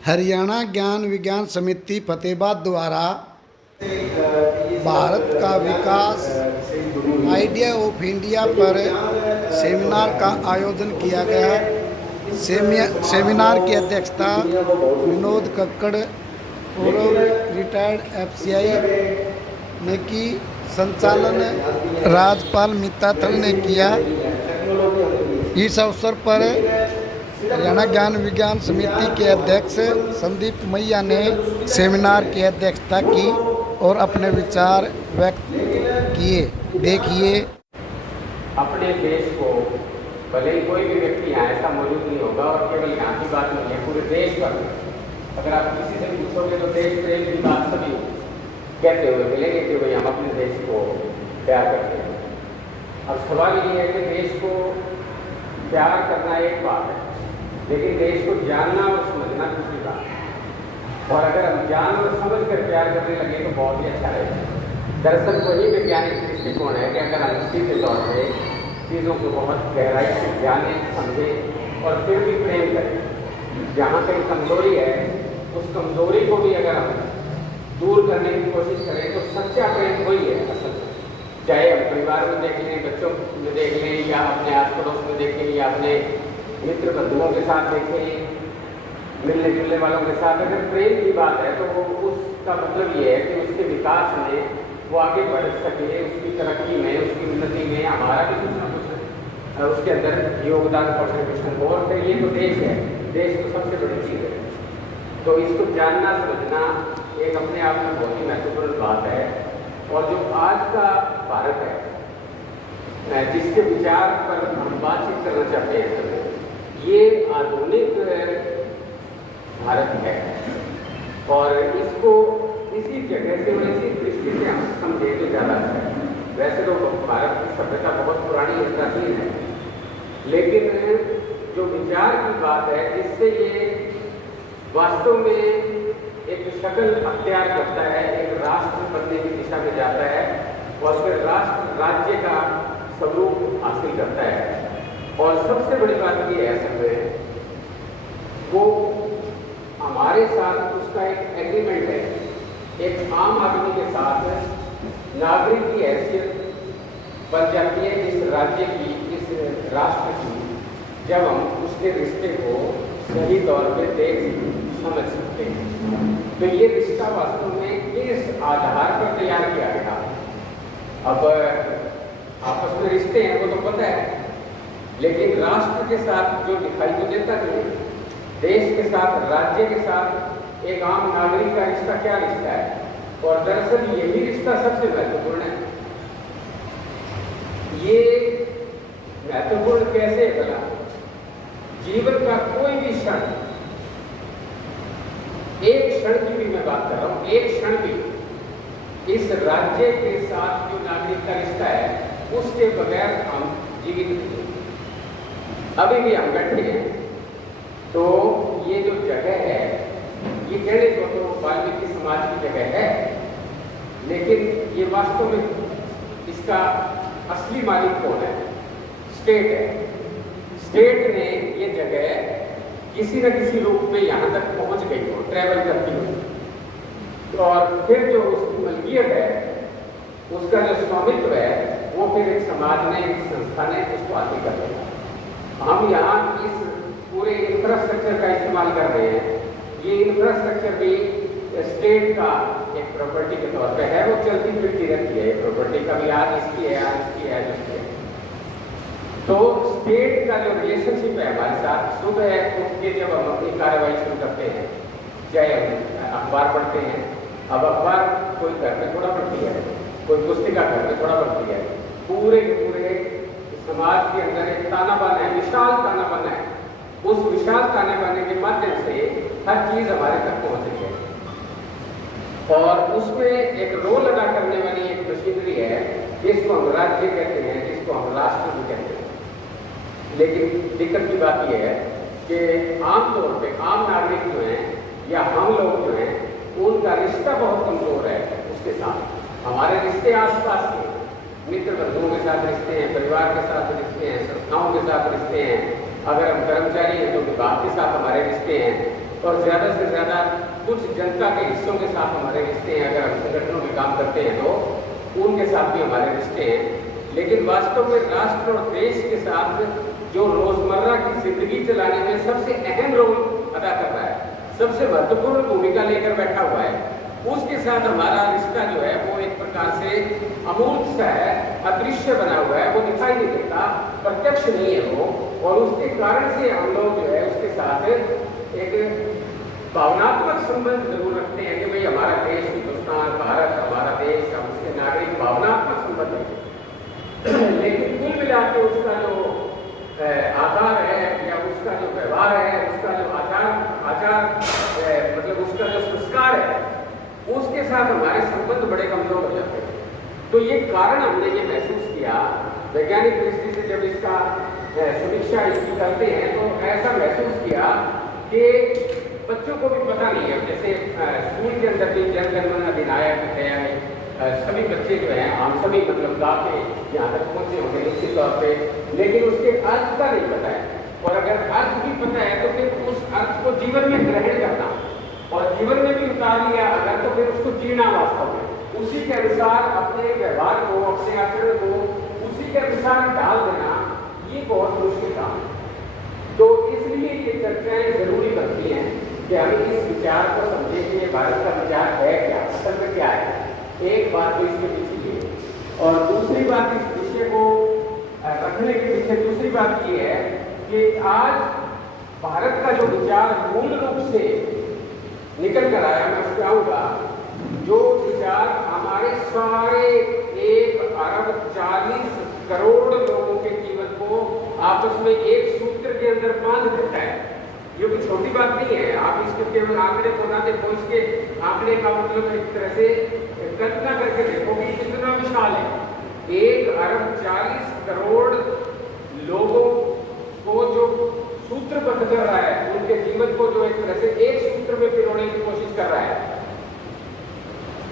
हरियाणा ज्ञान विज्ञान समिति फतेहाबाद द्वारा भारत का विकास आइडिया ऑफ इंडिया पर सेमिनार का आयोजन किया गया। सेमिनार की अध्यक्षता विनोद कक्कड़ और रिटायर्ड एफसीआई ने की। संचालन राजपाल मित्ताथल ने किया। इस अवसर पर हरियाणा ज्ञान विज्ञान समिति के अध्यक्ष संदीप मैया ने सेमिनार की अध्यक्षता की और अपने विचार व्यक्त किए। देखिए। अपने देश को भले ही कोई भी व्यक्ति यहाँ ऐसा मौजूद नहीं होगा और केवल यहाँ की बात नहीं है, पूरे देश पर अगर आप किसी से पूछोगे तो देश प्रेम की बात सभी कहते हुए मिलेंगे कि भाई हम अपने देश को प्यार करते हैं। अब सवाल ये है कि देश को प्यार करना एक बात है, लेकिन देश को जानना और समझना दूसरी बात है। और अगर हम जान और समझ कर प्यार करने लगे तो बहुत ही अच्छा रहेगा। दरअसल वही वैज्ञानिक दृष्टिकोण है कि अगर हम सीधे तौर पर चीज़ों को बहुत गहराई से जाने, समझें और फिर भी प्रेम करें। जहाँ कहीं कमजोरी है उस कमजोरी को भी अगर हम दूर करने की कोशिश करें तो सच्चा प्रेम वही है असल में। चाहे हम परिवार में देख लें, बच्चों में देख लें, या अपने आस पड़ोस में देखें, या अपने मित्र बंधुओं के साथ देखें, मिलने जुलने वालों के साथ। अगर प्रेम की बात है तो वो उसका मतलब ये है कि उसके विकास में वो आगे बढ़ सके, उसकी तरक्की में, उसकी उन्नति में हमारा भी कुछ ना कुछ उसके अंदर योगदान कॉन्ट्रीब्यूशन हो। और फिर ये तो देश है, देश तो सबसे बड़ी चीज़ है। तो इसको जानना समझना एक अपने आप में बहुत ही महत्वपूर्ण बात है। और जो आज का भारत है जिसके विचार पर हम बातचीत करना चाहते हैं सर, ये आधुनिक भारत है। और इसको इसी जगह से और इसी दृष्टि से हम समझे तो ज़्यादा अच्छा है। वैसे तो भारत की सभ्यता बहुत पुरानी और प्राचीन है, लेकिन जो विचार की बात है जिससे ये वास्तव में एक शक्ल अख्तियार करता है, एक राष्ट्र बनने की दिशा में जाता है और फिर राष्ट्र राज्य का स्वरूप हासिल करता है। और सबसे बड़ी बात ये है असल में वो हमारे साथ उसका एक एग्रीमेंट है, एक आम आदमी के साथ नागरिक की हैसियत बन जाती है इस राज्य की, इस राष्ट्र की, जब हम उसके रिश्ते को सही तौर पे देख समझ सकते हैं। तो ये रिश्ता वास्तव में किस आधार पर तैयार किया गया? अब आपस में रिश्ते हैं वो तो पता है, लेकिन राष्ट्र के साथ जो दिखाई तो देता नहीं, देश के साथ, राज्य के साथ एक आम नागरिक का रिश्ता क्या रिश्ता है? और दरअसल यही रिश्ता सबसे महत्वपूर्ण है। ये महत्वपूर्ण कैसे है भला? जीवन का कोई भी क्षण, एक क्षण की भी मैं बात कर रहा हूं, एक क्षण भी इस राज्य के साथ जो नागरिक का रिश्ता है उसके बगैर हम जीवित नहीं। अभी भी हम बैठे हैं तो ये जो जगह है ये कहने को तो वाल्मीकि समाज की जगह है, लेकिन ये वास्तव में इसका असली मालिक कौन है? स्टेट है। स्टेट ने ये जगह किसी न किसी रूप में यहाँ तक पहुँच गई हो, ट्रैवल करती हो, और फिर जो उसकी मलकियत है, उसका जो स्वामित्व है, वो फिर एक समाज ने, एक संस्था ने उसको हासिल कर लिया। हम यहाँ इस पूरे इंफ्रास्ट्रक्चर का इस्तेमाल कर रहे हैं। ये इंफ्रास्ट्रक्चर भी स्टेट का एक प्रॉपर्टी के तौर पे है, वो चलती फिरती रहती है। प्रॉपर्टी का भी आज इसकी है, आज इसकी है, जिसकी है। तो स्टेट का जो रिलेशनशिप है हमारे साथ, सुबह उठ के जब हम अपनी कार्रवाई शुरू करते हैं, चाहे हम अखबार पढ़ते हैं, अब अखबार कोई घर में थोड़ा पढ़ती है, कोई पुस्तिका घर में थोड़ा पढ़ती है, पूरे के पूरे समाज के अंदर एक ताना बाना है, विशाल ताना बाना है। उस विशाल ताने बाने के माध्यम से हर चीज हमारे तक पहुंच रही है और उसमें एक रोल अदा करने वाली एक मशीनरी है जिसको हम राज्य कहते हैं, जिसको हम राष्ट्र भी कहते हैं। लेकिन दिक्कत की बात यह है कि आमतौर पे आम नागरिक जो हैं या हम लोग जो हैं उनका रिश्ता बहुत कमजोर है उसके साथ। हमारे रिश्ते आसपास के मित्र बंधुओं के साथ रिश्ते हैं, परिवार के साथ रिश्ते हैं, संस्थाओं के साथ रिश्ते हैं, अगर हम कर्मचारी हैं तो विभाग के साथ हमारे रिश्ते हैं, और ज़्यादा से ज़्यादा कुछ जनता के हिस्सों के साथ हमारे रिश्ते हैं। अगर हम संगठनों में काम करते हैं तो उनके साथ भी हमारे रिश्ते हैं, लेकिन वास्तव में राष्ट्र और देश के साथ जो रोज़मर्रा की ज़िंदगी चलाने में सबसे अहम रोल अदा कर रहा है, सबसे महत्वपूर्ण भूमिका लेकर बैठा हुआ है, उसके साथ हमारा रिश्ता जो है वो एक प्रकार से अमूर्त सा है, अदृश्य बना हुआ है, वो दिखाई नहीं देता, प्रत्यक्ष नहीं है वो। और उसके कारण से हम लोग जो है उसके साथ एक भावनात्मक संबंध जरूर रखते हैं कि भाई हमारा देश हिंदुस्तान, भारत हमारा देश, हम उसके नागरिक, भावनात्मक संबंध है। लेकिन कुल मिला के उसका जो आधार है या उसका जो व्यवहार है, उसका जो आचार मतलब उसका जो संस्कार है, उसके साथ हमारे संबंध बड़े कमजोर हो जाते हैं। तो ये कारण हमने ये महसूस किया, वैज्ञानिक दृष्टि से जब इसका समीक्षा इसकी करते हैं तो ऐसा महसूस किया कि बच्चों को भी पता नहीं है। जैसे स्कूल के अंदर भी जन गण मन अधिनायक है, सभी बच्चे जो हैं हम सभी मतलब गा के यहाँ तक पहुँचे होंगे निश्चित तौर पे, लेकिन उसके अर्थ का नहीं पता है। और अगर अर्थ भी पता है तो फिर उस अर्थ को जीवन में ग्रहण करना और जीवन में भी उतार लिया अगर, तो फिर उसको जीना वास्तव में उसी के अनुसार अपने व्यवहार को, अपने आचरण को उसी के अनुसार डाल देना, ये बहुत मुश्किल काम है। तो इसलिए ये चर्चाएं जरूरी बनती हैं कि हम इस विचार को समझें कि भारत का विचार है क्या, असल में क्या है। एक बात तो इसके पीछे ये, और दूसरी बात इस विषय को रखने के पीछे दूसरी बात ये है कि आज भारत का जो विचार मूल रूप से निकल कर आया, मैं उससे आऊँगा, जो विचार हमारे सारे 1,40,40,000,000 लोगों के जीवन को आपस में एक सूत्र के अंदर बांध देता है। ये कोई छोटी बात नहीं है। आप इसके केवल आंकड़े को ना देखो, इसके आंकड़े का मतलब एक तरह से कल्पना करके देखो कि कितना विशाल है। 1,40,40,000,000 लोगों को जो सूत्रबद्ध कर रहा है, उनके जीवन को जो एक तरह से एक सूत्र में पिरोने की कोशिश कर रहा है,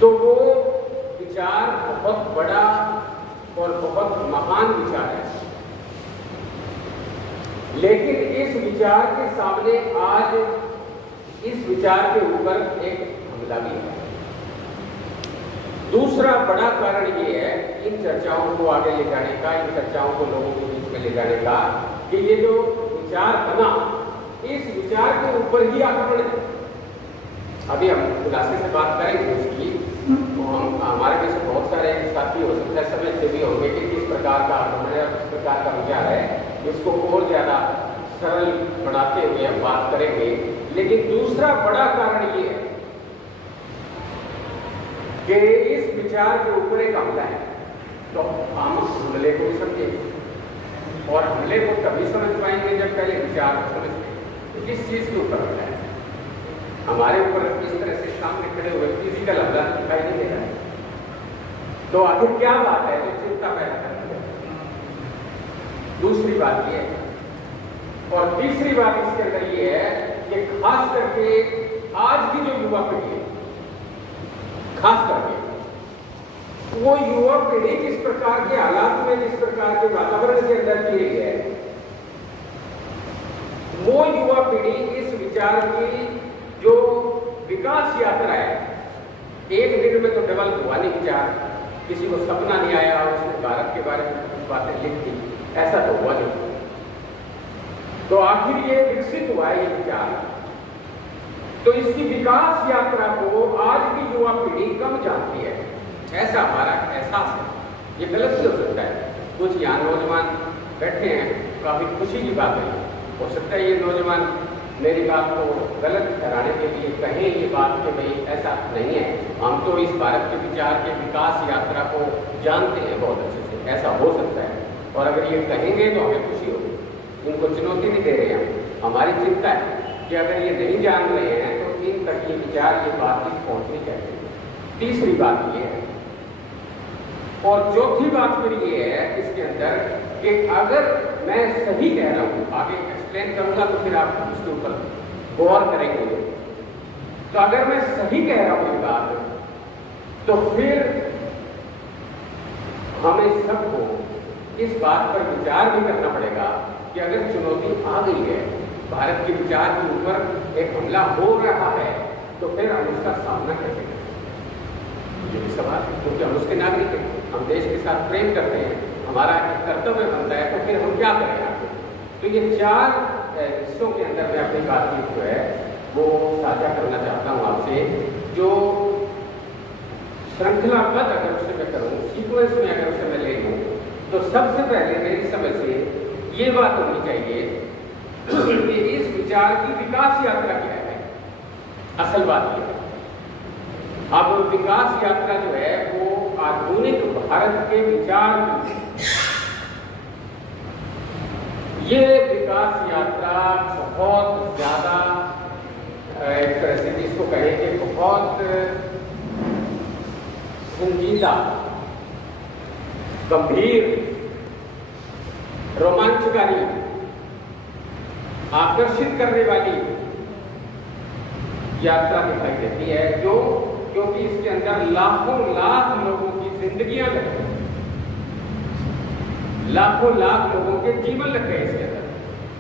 तो वो विचार बहुत बड़ा और बहुत महान विचार है। लेकिन इस विचार के सामने आज इस विचार के ऊपर एक हमला भी है। दूसरा बड़ा कारण ये है इन चर्चाओं को आगे ले जाने का, इन चर्चाओं को लोगों के बीच में ले जाने का, कि ये जो विचार बना, इस विचार के ऊपर ही आक्रमण है। अभी हम खुलासे से बात करेंगे उसकी, तो हम हमारे में से बहुत सारे साथी हो सकता है समझते भी होंगे कि किस प्रकार का आक्रमण है और किस प्रकार का विचार है। इसको और ज़्यादा सरल बनाते हुए हम बात करेंगे। लेकिन दूसरा बड़ा कारण ये है कि इस विचार के ऊपर एक हमला है, तो हम हमले को भी समझेंगे और हमले को तभी समझ पाएंगे जब पहले विचार को समझ लेंगे। किस चीज़ के ऊपर हमला है? हमारे ऊपर इस तरह से सामने खड़े हुए फिजिकल हमला दिखाई नहीं दे रहा है, तो आखिर क्या बात है जो चिंता पैदा करती है? दूसरी बात ये है, और तीसरी बात इसके अंदर ये है कि खास करके आज की जो युवा पीढ़ी है, खास करके वो युवा पीढ़ी जिस प्रकार के हालात में, जिस प्रकार के वातावरण के अंदर जी रही है, वो युवा पीढ़ी इस विचार की जो विकास यात्रा है, एक दिन में तो डेवलप हुआ नहीं विचार, किसी को सपना नहीं आया उसने भारत के बारे में कुछ बातें लिख दी, ऐसा तो हुआ नहीं। तो आखिर ये विकसित हुआ है ये विचार, तो इसकी विकास यात्रा को आज की युवा पीढ़ी कम जानती है, ऐसा हमारा एहसास है। ये गलत भी हो सकता है। कुछ यहाँ नौजवान बैठे हैं, काफी खुशी की बात है, हो सकता है ये नौजवान मेरी बात को गलत ठहराने के लिए कहें ये बात कि भाई ऐसा नहीं है, हम तो इस भारत के विचार के विकास यात्रा को जानते हैं बहुत अच्छे से, ऐसा हो सकता है। और अगर ये कहेंगे तो हमें खुशी होगी, इनको चुनौती नहीं दे रहे हैं। हमारी चिंता है कि अगर ये नहीं जान रहे हैं तो इन तक ये विचार, ये बातचीत पहुँचनी चाहिए। तीसरी बात ये है, और चौथी बात फिर ये है इसके अंदर कि अगर मैं सही कह रहा हूँ, आगे एक्सप्लेन करूँगा तो फिर आप उसके ऊपर गौर करेंगे, तो अगर मैं सही कह रहा हूँ ये बात, तो फिर हमें सबको इस बात पर विचार भी करना पड़ेगा कि अगर चुनौती आ गई है भारत के विचार के ऊपर एक हमला हो रहा है तो फिर हम उसका सामना कैसे करें, ये भी सवाल है। क्योंकि हम उसके नागरिक हैं, हम देश के साथ प्रेम करते हैं, हमारा एक कर्तव्य बनता है, तो फिर हम क्या करें आगे। तो ये 4 हिस्सों के अंदर मैं अपनी बातचीत जो है वो साझा करना चाहता हूँ आपसे, जो श्रृंखलाबद्ध अगर उसे मैं करूँ, सीक्वेंस में अगर उसे मैं ले लूँ, तो सबसे पहले मेरी समझ से ये बात होनी चाहिए कि इस विचार की विकास यात्रा क्या है। असल बात ये है, अब विकास यात्रा जो है वो आधुनिक भारत के विचार की, ये विकास यात्रा बहुत ज्यादा एक तरह से जिसको कहें कि बहुत संजीदा, गंभीर, रोमांचकारी, आकर्षित करने वाली यात्रा दिखाई देती है, जो क्योंकि इसके अंदर लाखों लाख लोगों की जिंदगियां लग गई, लाखों लाख लोगों के जीवन लग गए इसके अंदर।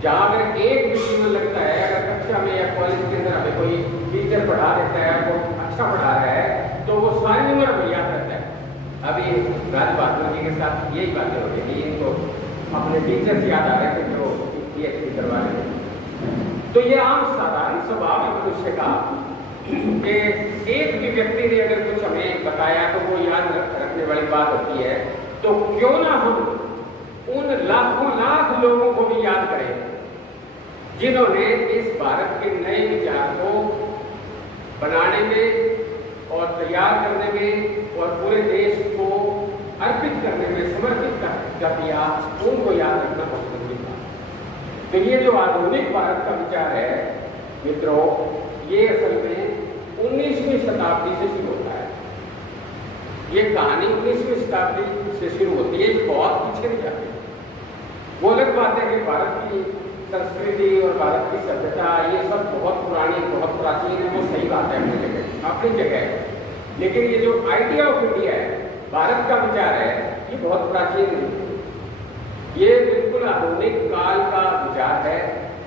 जहां अगर एक भी जीवन लगता है, अगर कक्षा में या कॉलेज के अंदर हमें कोई टीचर पढ़ा देता है, वो अच्छा पढ़ा रहा है, तो वो सारी उम्र में याद रहता है। अभी राजभाषा जी के साथ यही बातें हो रही, इनको अपने टीचर से याद आ रहे थे जो PhD करवा रहे थे। तो ये आम साधारण स्वभाव है मनुष्य का कि एक भी व्यक्ति ने अगर कुछ हमें बताया तो वो याद रखने वाली बात होती है। तो क्यों ना हम उन लाखों लाख लोगों को भी याद करें जिन्होंने इस भारत के नए विचार को बनाने में और तैयार करने में और पूरे देश को अर्पित करने में समर्पित कर दिया, उनको याद रखना बहुत जरूरी था। तो ये जो आधुनिक भारत का विचार है मित्रों, ये असल में 19वीं शताब्दी से शुरू होता है। ये कहानी 19वीं शताब्दी से शुरू होती है, बहुत पीछे नहीं जाती। वो अलग बात है कि भारत की संस्कृति और भारत की सभ्यता ये सब बहुत पुरानी, बहुत प्राचीन है, वो सही बात है अपनी जगह है। लेकिन ये जो आइडिया ऑफ इंडिया है, भारत का विचार है, ये बहुत प्राचीन नहीं, ये बिल्कुल आधुनिक काल का विचार है।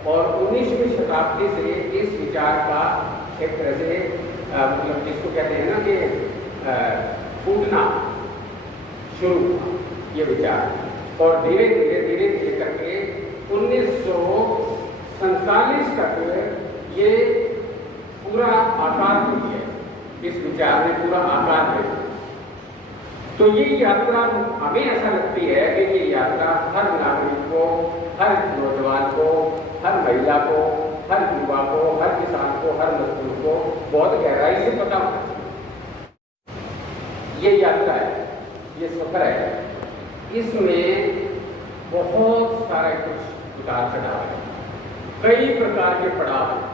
और 19वीं शताब्दी से इस विचार का एक तरह से मतलब जिसको कहते हैं ना कि फूटना शुरू हुआ ये विचार, और धीरे धीरे करके 1947 तक ये पूरा आकार ले लिया, इस विचार ने पूरा आकार ले लिया। तो ये यात्रा हमें ऐसा लगती है कि ये यात्रा हर नागरिक को, हर नौजवान को, हर महिला को, हर युवा को, हर किसान को, हर मजदूर को बहुत गहराई से पता होना चाहिए। ये यात्रा है, ये सफर है, इसमें बहुत सारे कुछ उतार चढ़ाव है, कई प्रकार के पड़ाव हैं।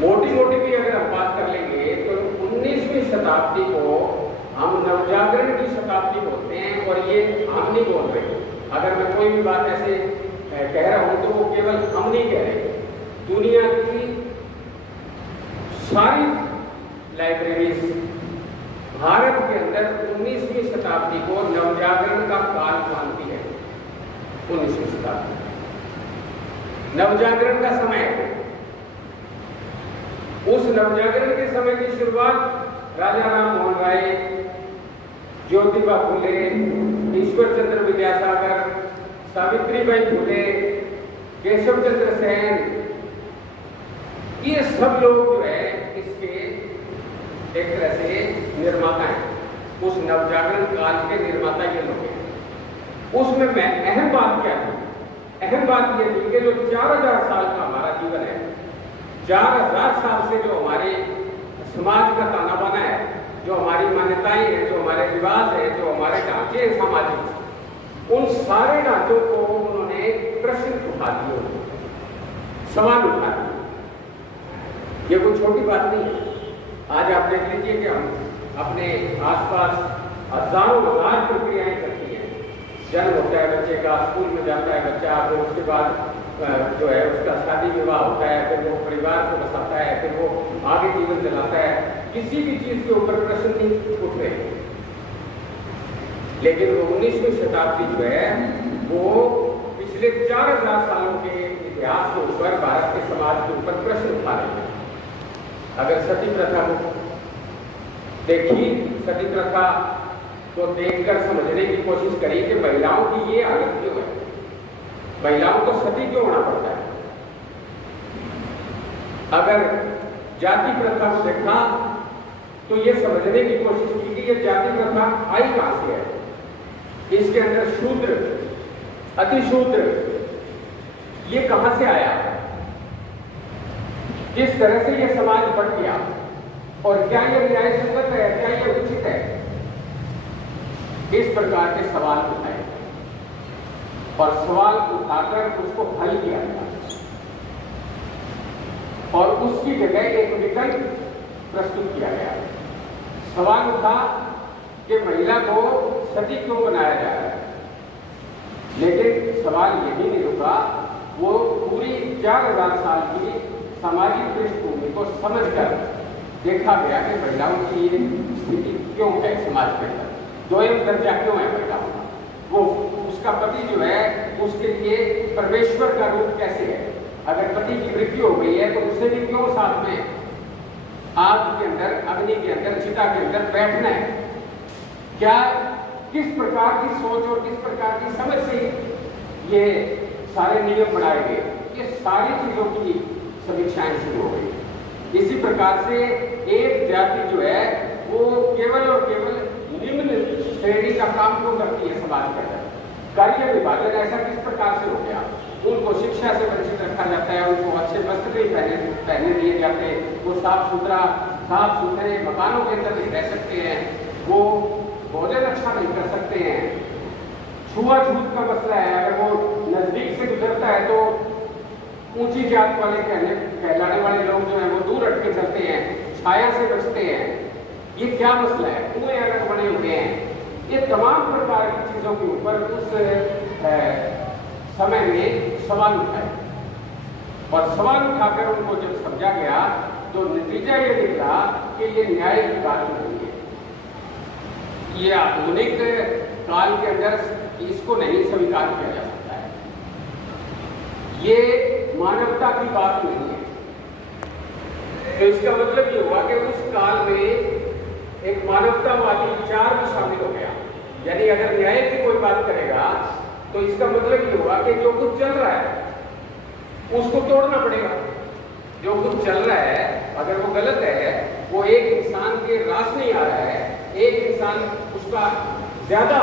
मोटी मोटी भी अगर हम बात कर लेंगे तो 19वीं शताब्दी को हम नवजागरण की शताब्दी बोलते हैं, और ये हम नहीं बोल रहे। अगर मैं कोई भी बात ऐसे कह रहा हूं तो वो केवल हम नहीं कह रहे, दुनिया की सारी लाइब्रेरीज भारत के अंदर 19वीं शताब्दी को नवजागरण का काल मानती है। 19वीं शताब्दी नवजागरण का समय है। उस नवजागरण के समय की शुरुआत राजा राम मोहन राय, ज्योतिबा फुले, ईश्वर चंद्र विद्यासागर, सावित्रीबाई फुले, केशव चंद्र सेन, ये सब लोग जो है इसके एक तरह से निर्माता हैं। उस नवजागरण काल के निर्माता ये लोग हैं। उसमें मैं अहम बात क्या थी? अहम बात यह थी कि जो 4000 साल का हमारा जीवन है, 4000 साल से जो हमारे समाज का ताना बाना है, जो हमारी मान्यताएं हैं, जो हमारे रिवाज है, जो हमारे ढांचे हैं सामाजिक, उन सारे ढांचों को उन्होंने प्रश्न उठा दिए, सवाल उठा दिए। ये कोई छोटी बात नहीं है। आज आप देख लीजिए कि हम अपने आसपास हजारों हजार प्रक्रियाएं करती हैं। जन्म होता है बच्चे का, स्कूल में जाता है बच्चा, फिर उसके बाद जो है उसका शादी विवाह होता है, फिर वो परिवार को बसाता है, फिर वो आगे जीवन चलाता है। किसी भी चीज के ऊपर प्रश्न नहीं उठ रहे। लेकिन वो 19वीं शताब्दी जो है वो पिछले 4000 सालों के इतिहास के ऊपर, भारत के समाज के ऊपर प्रश्न उठा रही है। अगर सती प्रथा को देखी, सती प्रथा को देखकर समझने की कोशिश करी कि महिलाओं की ये हालत क्यों है, महिलाओं को सती क्यों होना पड़ता है। अगर जाति प्रथा को देखा तो ये समझने की कोशिश की कि ये जाति प्रथा आई कहां से है, इसके अंदर शूद्र, अतिशूद्र, ये कहां से आया, किस तरह से ये समाज बढ़ गया और क्या ये न्याय संगत है, क्या ये उचित है। इस प्रकार के सवाल उठाए और सवाल उठाकर उसको हल किया गया और उसकी जगह एक विकल्प प्रस्तुत किया गया। सवाल उठा कि महिला को सती क्यों बनाया जा रहा है, लेकिन सवाल यही नहीं रुका, वो पूरी 4000 साल की सामाजिक पृष्ठभूमि को समझकर देखा गया कि महिलाओं की स्थिति क्यों है समाज के अंदर, दोयम दर्जा क्यों है महिलाओं का, वो उसका पति जो है उसके लिए परमेश्वर का रूप कैसे है, अगर पति की मृत्यु हो गई है तो उसे भी क्यों साथ में आग के अंदर, अग्नि के अंदर, चिता के अंदर बैठना है, क्या किस प्रकार की सोच और किस प्रकार की समझ से ये सारे नियम बनाए गए, ये सारी चीजों की समीक्षाएं शुरू हो गई। इसी प्रकार से एक जाति जो है वो केवल और केवल निम्न श्रेणी का काम क्यों करती है समाज के अंदर, कार्य विभाजन ऐसा किस प्रकार से हो गया, उनको शिक्षा से वंचित रखा जाता है, उनको अच्छे वस्त्र नहीं पहने दिए जाते, वो साफ सुथरे मकानों के अंदर नहीं रह सकते हैं, वो भोजन अच्छा नहीं कर सकते हैं, छुआछूत का मसला है, अगर वो नजदीक से गुजरता है तो ऊंची जात वाले कहलाने वाले लोग जो हैं वो दूर हट के चलते हैं, छाया से बचते हैं। ये क्या मसला है, कुएं अलग बने हुए हैं, ये तमाम प्रकार की चीजों के ऊपर उस समय में सवाल उठाए और सवाल उठाकर उनको जब समझा गया तो नतीजा ये निकला कि ये न्याय की बात नहीं है, ये आधुनिक काल के अंदर इसको नहीं स्वीकार किया जा सकता है, ये मानवता की बात नहीं है। तो इसका मतलब ये हुआ कि उस काल में एक मानवतावादी विचार भी शामिल हो गया, यानी अगर न्याय की कोई बात करेगा तो इसका मतलब ये हुआ कि जो कुछ चल रहा है उसको तोड़ना पड़ेगा, जो कुछ चल रहा है अगर वो गलत है, वो एक इंसान के रास नहीं आ रहा है, एक इंसान उसका ज्यादा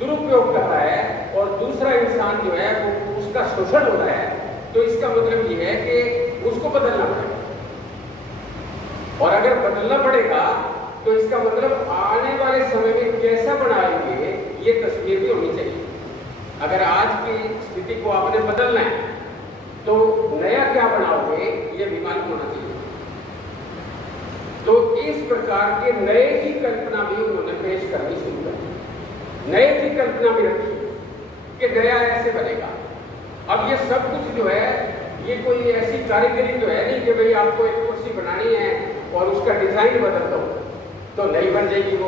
दुरुपयोग कर रहा है और दूसरा इंसान जो है वो उसका शोषण हो रहा है, तो इसका मतलब ये है कि उसको बदलना पड़ेगा और अगर बदलना पड़ेगा तो इसका मतलब आने वाले समय में कैसा बनाएंगे ये तस्वीर भी होनी चाहिए। अगर आज की स्थिति को आपने बदलना है तो नया क्या बनाओगे ये भी मालूम होना चाहिए। तो इस प्रकार के नए की कल्पना भी उन्होंने पेश करनी शुरू कर दी, नए की कल्पना भी रखी कि नया ऐसे बनेगा। अब ये सब कुछ जो है ये कोई ऐसी कारीगरी तो है नहीं कि भाई आपको एक कुर्सी बनानी है और उसका डिजाइन बदल दो तो नहीं बन जाएगी वो,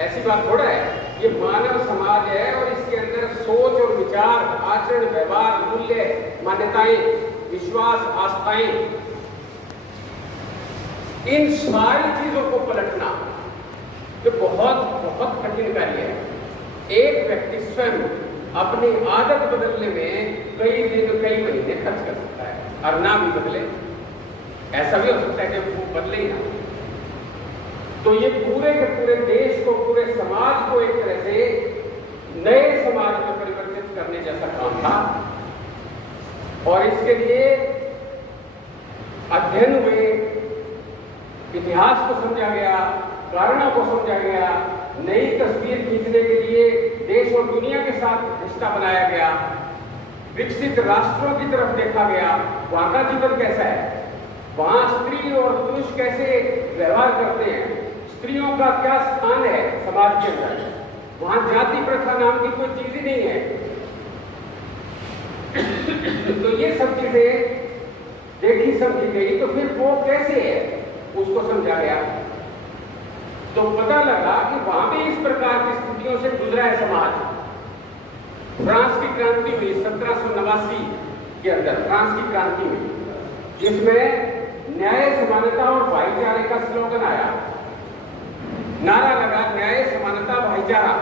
ऐसी बात थोड़ा है। ये मानव समाज है और इसके अंदर सोच और विचार, आचरण, व्यवहार, मूल्य, मान्यताएं, विश्वास, आस्थाएं, इन सारी चीजों को पलटना जो बहुत बहुत कठिन कार्य है। एक व्यक्ति स्वयं अपनी आदत बदलने में कई दिन, कई महीने खर्च कर सकता है और ना भी बदले, ऐसा भी हो सकता है कि वो बदले ही ना। तो ये पूरे के पूरे देश को, पूरे समाज को एक तरह से नए समाज में परिवर्तित करने जैसा काम था और इसके लिए अध्ययन हुए, इतिहास को समझा गया, कारणों को समझा गया, नई तस्वीर खींचने के लिए देश और दुनिया के साथ रिश्ता बनाया गया, विकसित राष्ट्रों की तरफ देखा गया, वहां का जीवन कैसा है, वहां स्त्री और पुरुष कैसे व्यवहार करते हैं, स्त्रियों का क्या स्थान है समाज के अंदर, वहां जाति प्रथा नाम की कोई चीज ही नहीं है। तो ये सब चीजें देखी समझी गई, तो फिर वो कैसे है उसको समझा गया। तो पता लगा कि वहां भी इस प्रकार की स्थितियों से गुजरा है समाज। फ्रांस की क्रांति हुई 1789, के अंदर, फ्रांस की क्रांति में, जिसमें न्याय, समानता और भाईचारे का स्लोगन आया, नारा लगा न्याय, समानता, भाईचारा।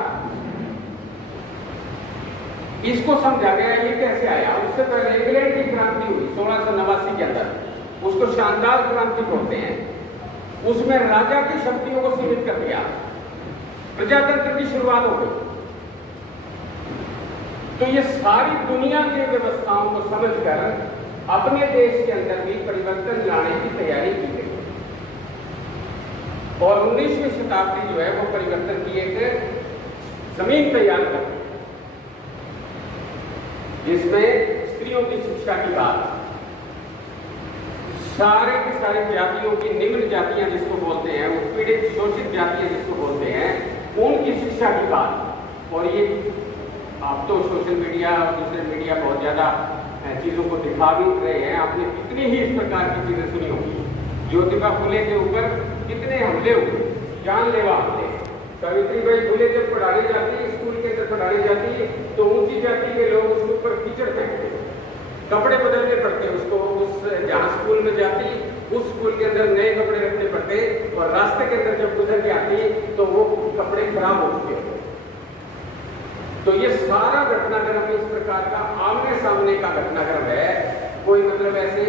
इसको समझा गया ये कैसे आया। उससे पहले इंग्लैंड की क्रांति हुई 1689 के अंदर, उसको शानदार क्रांति बोलते हैं। उसमें राजा की शक्तियों को सीमित कर दिया, प्रजातंत्र की शुरुआत हो गई। तो ये सारी दुनिया की व्यवस्थाओं को समझकर अपने देश के अंदर भी परिवर्तन लाने की तैयारी की गई और 19वीं शताब्दी जो है वो परिवर्तन की एक जमीन तैयार कर, जिसमें स्त्रियों की शिक्षा की बात, सारे की सारी जातियों की, निम्न जातियां जिसको बोलते हैं, उत्पीड़ित शोषित जातियां जिसको बोलते हैं, उनकी शिक्षा की बात। और ये आप तो सोशल मीडिया और दूसरे मीडिया बहुत ज़्यादा चीज़ों को दिखा भी रहे हैं। आपने कितनी ही इस प्रकार की चीज़ें सुनी होंगी। ज्योतिबा फुले के ऊपर कितने हमले हुए, जानलेवा हमले। सावित्रीबाई फुले जब पढ़ाने जाती, स्कूल के अंदर पढ़ाने जाती, तो ऊंची जाति के लोग उसके ऊपर कीचड़ फेंकते, कपड़े बदलने पड़ते उसको। उस जहाँ स्कूल में जाती, उस स्कूल के अंदर नए कपड़े रखने पड़ते और रास्ते के अंदर जब गुजर के आती तो वो कपड़े खराब हो चुके होते। तो ये सारा घटनाक्रम इस प्रकार का आमने सामने का घटनाक्रम है। कोई मतलब ऐसे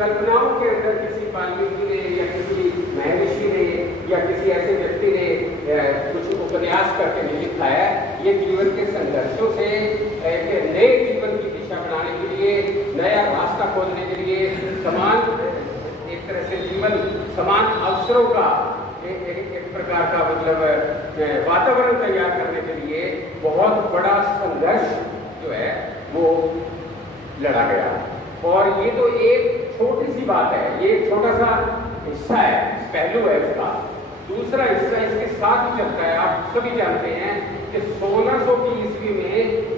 कल्पनाओं के अंदर किसी वाल्मीकि ने या किसी महर्षि ने या किसी ऐसे व्यक्ति ने कुछ उपन्यास करके नहीं लिखा है। ये जीवन के संघर्षों से एक नए जीवन की दिशा बनाने के लिए, नया रास्ता खोजने के लिए, समान एक तरह से जीवन, समान अवसरों का एक प्रकार का मतलब वातावरण तैयार करने के लिए बहुत बड़ा संघर्ष जो है वो लड़ा गया। और ये तो एक छोटी सी बात है, ये एक छोटा सा हिस्सा है, पहलू है इसका। दूसरा हिस्सा इसके साथ ही चलता है। आप सभी जानते हैं कि 1600 की ईस्वी में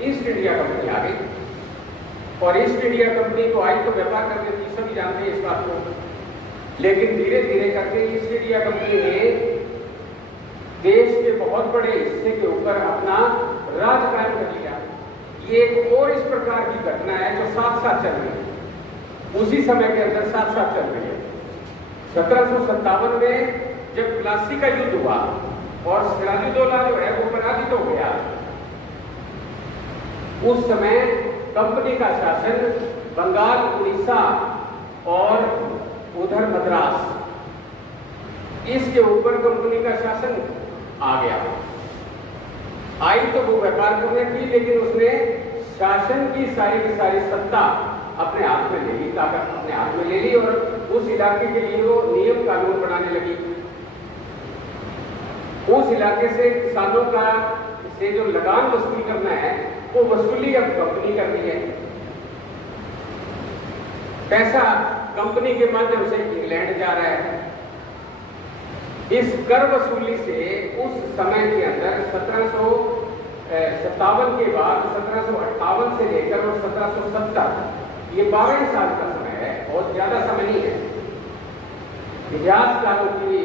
ईस्ट इंडिया कंपनी आ गई और ईस्ट इंडिया कंपनी तो आई तो व्यापार करने की, सभी जानते हैं इस बात को। लेकिन धीरे धीरे करके ईस्ट इंडिया कंपनी ने देश के बहुत बड़े हिस्से के ऊपर अपना राज कायम कर लिया। ये एक और इस प्रकार की घटना है जो साथ साथ चल रही है, उसी समय के अंदर साथ साथ चल रही है। 1757 में जब प्लासी का युद्ध हुआ और सिराजुद्दौला जो है वो पराजित हो गया, उस समय कंपनी का शासन बंगाल, उड़ीसा और उधर मद्रास, इसके ऊपर कंपनी का शासन आ गया। आई तो वो व्यापार करने की, लेकिन उसने शासन की सारी सत्ता अपने हाथ में ले ली, ताकत अपने हाथ में ले ली और उस इलाके के लिए वो नियम कानून बनाने लगी। उस इलाके से किसानों का से जो लगान वसूल करना है वो वसूली अब कंपनी कर रही है। पैसा कंपनी के माध्यम से इंग्लैंड जा रहा है। इस कर वसूली से उस समय के अंदर 1757 के बाद 1758 से लेकर और 1770 ये 12 साल का समय है, बहुत ज्यादा समय नहीं है। इतिहासकारों की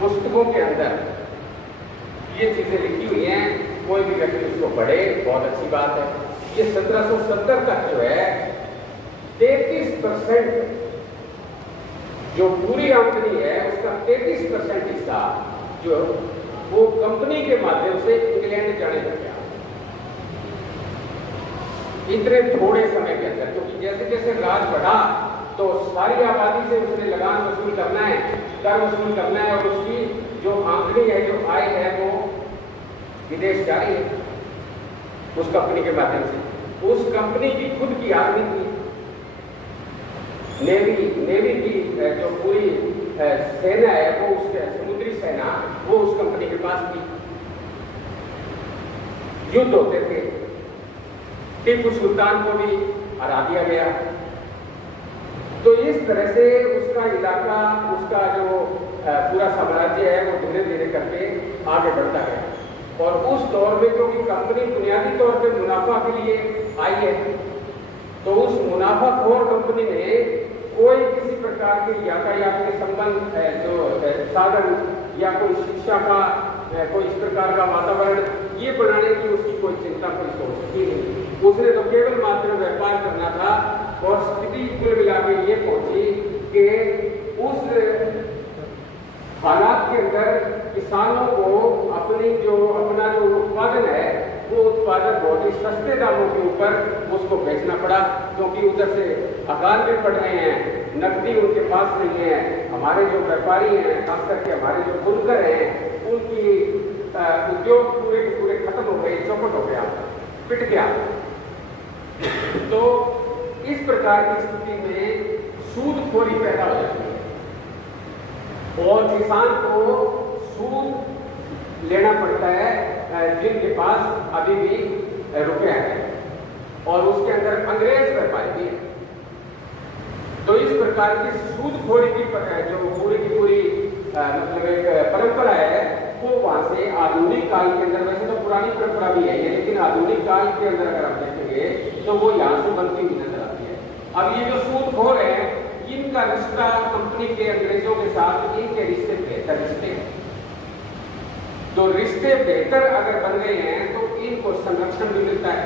पुस्तकों के अंदर ये चीजें लिखी हुई हैं, कोई भी व्यक्ति उसको पढ़े, बहुत अच्छी बात है। ये 1770 तक जो है 33% जो पूरी आमदनी है उसका 33% हिस्सा जो वो कंपनी के माध्यम से इंग्लैंड जाने लग गया, इतने थोड़े समय के अंदर। क्योंकि जैसे जैसे राज बढ़ा तो सारी आबादी से उसने लगान वसूल करना है, कर वसूल करना है और उसकी जो आमदनी है, जो आय है, वो विदेश जा रही है उस कंपनी के माध्यम से। उस कंपनी की खुद की आर्मी थी, नेवी की जो पूरी सेना है वो उसके समुद्री सेना वो उस कंपनी के पास थी। युद्ध होते थे, टीपू सुल्तान को भी हरा दिया गया। तो इस तरह से उसका इलाका, उसका जो पूरा साम्राज्य है वो धीरे धीरे करके आगे बढ़ता गया। और उस दौर में क्योंकि कंपनी बुनियादी तौर पे मुनाफा के लिए आई है, तो उस मुनाफाखोर कंपनी ने कोई किसी प्रकार के यातायात के संबंध जो साधन या कोई शिक्षा का कोई इस प्रकार का वातावरण ये बनाने की उसकी कोई चिंता, कोई सोच ही नहीं। उसने तो केवल मात्र व्यापार करना था और स्थिति कुल मिला के ये पहुंची कि उस हालात के अंदर किसानों को अपना जो उत्पादन है वो उत्पादन बहुत ही सस्ते दामों के ऊपर उसको बेचना पड़ा, क्योंकि उधर से अकाल भी पड़ रहे हैं, नकदी उनके पास नहीं है। हमारे जो व्यापारी हैं, खास करके हमारे जो बुनकर हैं, उनकी उद्योग पूरे के पूरे खत्म हो गए, चौपट हो गया, पिट गया। तो इस प्रकार की स्थिति में सूदखोरी पैदा हो जाती है और किसान को सूद लेना पड़ता है जिनके पास अभी भी रुपया है और उसके अंदर अंग्रेज व्यापारी भी है। तो इस प्रकार की सूदखोरी की जो पूरी की पूरी मतलब एक परंपरा है वो वहां से आधुनिक काल के अंदर, वैसे तो पुरानी परंपरा भी है ये, लेकिन आधुनिक काल के अंदर अगर आप देखेंगे तो वो यहाँ से बनती हुई नजर आती है। अब ये जो सूदखोर है इनका रिश्ता कंपनी के अंग्रेजों के साथ, इनके रिश्ते बेहतर रिश्ते हैं। तो रिश्ते बेहतर अगर बन गए हैं तो इनको संरक्षण भी मिलता है,